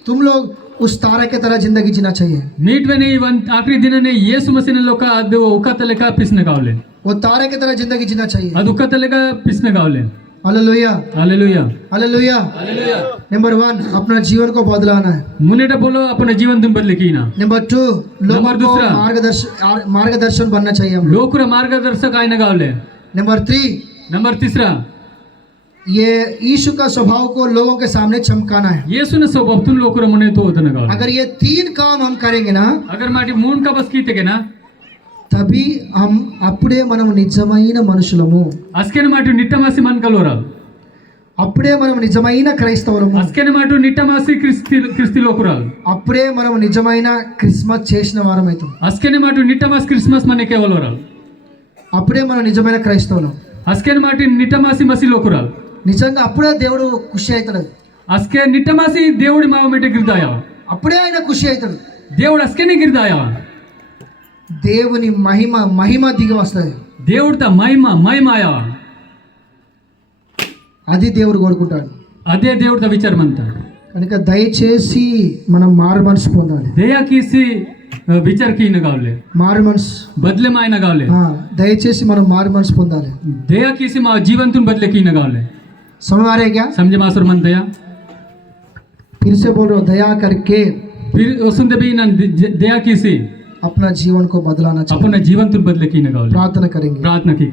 तुम लोग उस तारा के तरह जिंदगी जीना चाहिए। मीट में नहीं आखिरी दिन ने येसु मसीह ने लोका अदे उकतले का पिसने गावले, वो तारे की तरह जिंदगी जीना चाहिए। अद उकतले का पिसने गावले। Hallelujah hallelujah hallelujah. Hallelujah. Number 1 अपना जीवन को बदलाना है। मुनेटा बोलो अपने जीवन तुम बदले की ना। नंबर 2 लोगों नंबर को दूसरा, मार्गदर्शन बनना चाहिए हम लोग। लोकुर मार्गदर्शक आयने गावले। नंबर 3 नंबर तीसरा, ये यीशु का स्वभाव को लोगों के सामने चमकाना है। येसु ने स्वभाव तुम लोकुर मुने तो होता ना गावले। अगर ये 3 काम हम करेंगे ना, अगर माटी मून का बस कीते ना तभी हम అప్పుడే మనం నిజమైన మనుషులము, अस्केन माटी निट्टमासी मन कलोरा, అప్పుడే మనం నిజమైన క్రైస్తవులము, अस्केन माटी निट्टमासी क्रिस्ती लोकुरा, అప్పుడే మనం నిజమైన క్రిస్మస్ చేసిన వారమైతాం, अस्केन माटी निट्टमास क्रिसमस मने केवलोरा, అప్పుడే మనం నిజమైన క్రైస్తవులం। अस्केन माटी निट्टमासी मसी लोकुरा, నిజంగా అప్పుడే దేవుడు ఖుషి అవుతాడు, अस्के निट्टमासी దేవుడి మావ మెటే గిర్దాయా, అప్పుడే ఆయన ఖుషి అవుతాడు। దేవుడు अस्केने గిర్దాయా, దేవుని మహిమ దిగి వస్తుంది, దేవుడిత మహిమాయా, అది దేవుడు కోరుకుంటాడు, అదే దేవుడిత విచారమంత। కనుక దయచేసి మనం మారు మనసు పొందాలి। దయా కీసి విచార की न गावले, మారు మనసు बदले माय न गावले, దయచేసి మనం మారు మనసు పొందాలి। दया कीसी मा जीवन तुम बदले की न गावले। समझ आ रहा है क्या? समझे मासुर मन दया फिर से बोल रहा हूं, दया करके फिर सुनते भी न दया कीसी अपना जीवन को बदलाना चाहिए। अपना जीवन तुम बदले की न गावले। प्रार्थना करेंगे। प्रार्थना की।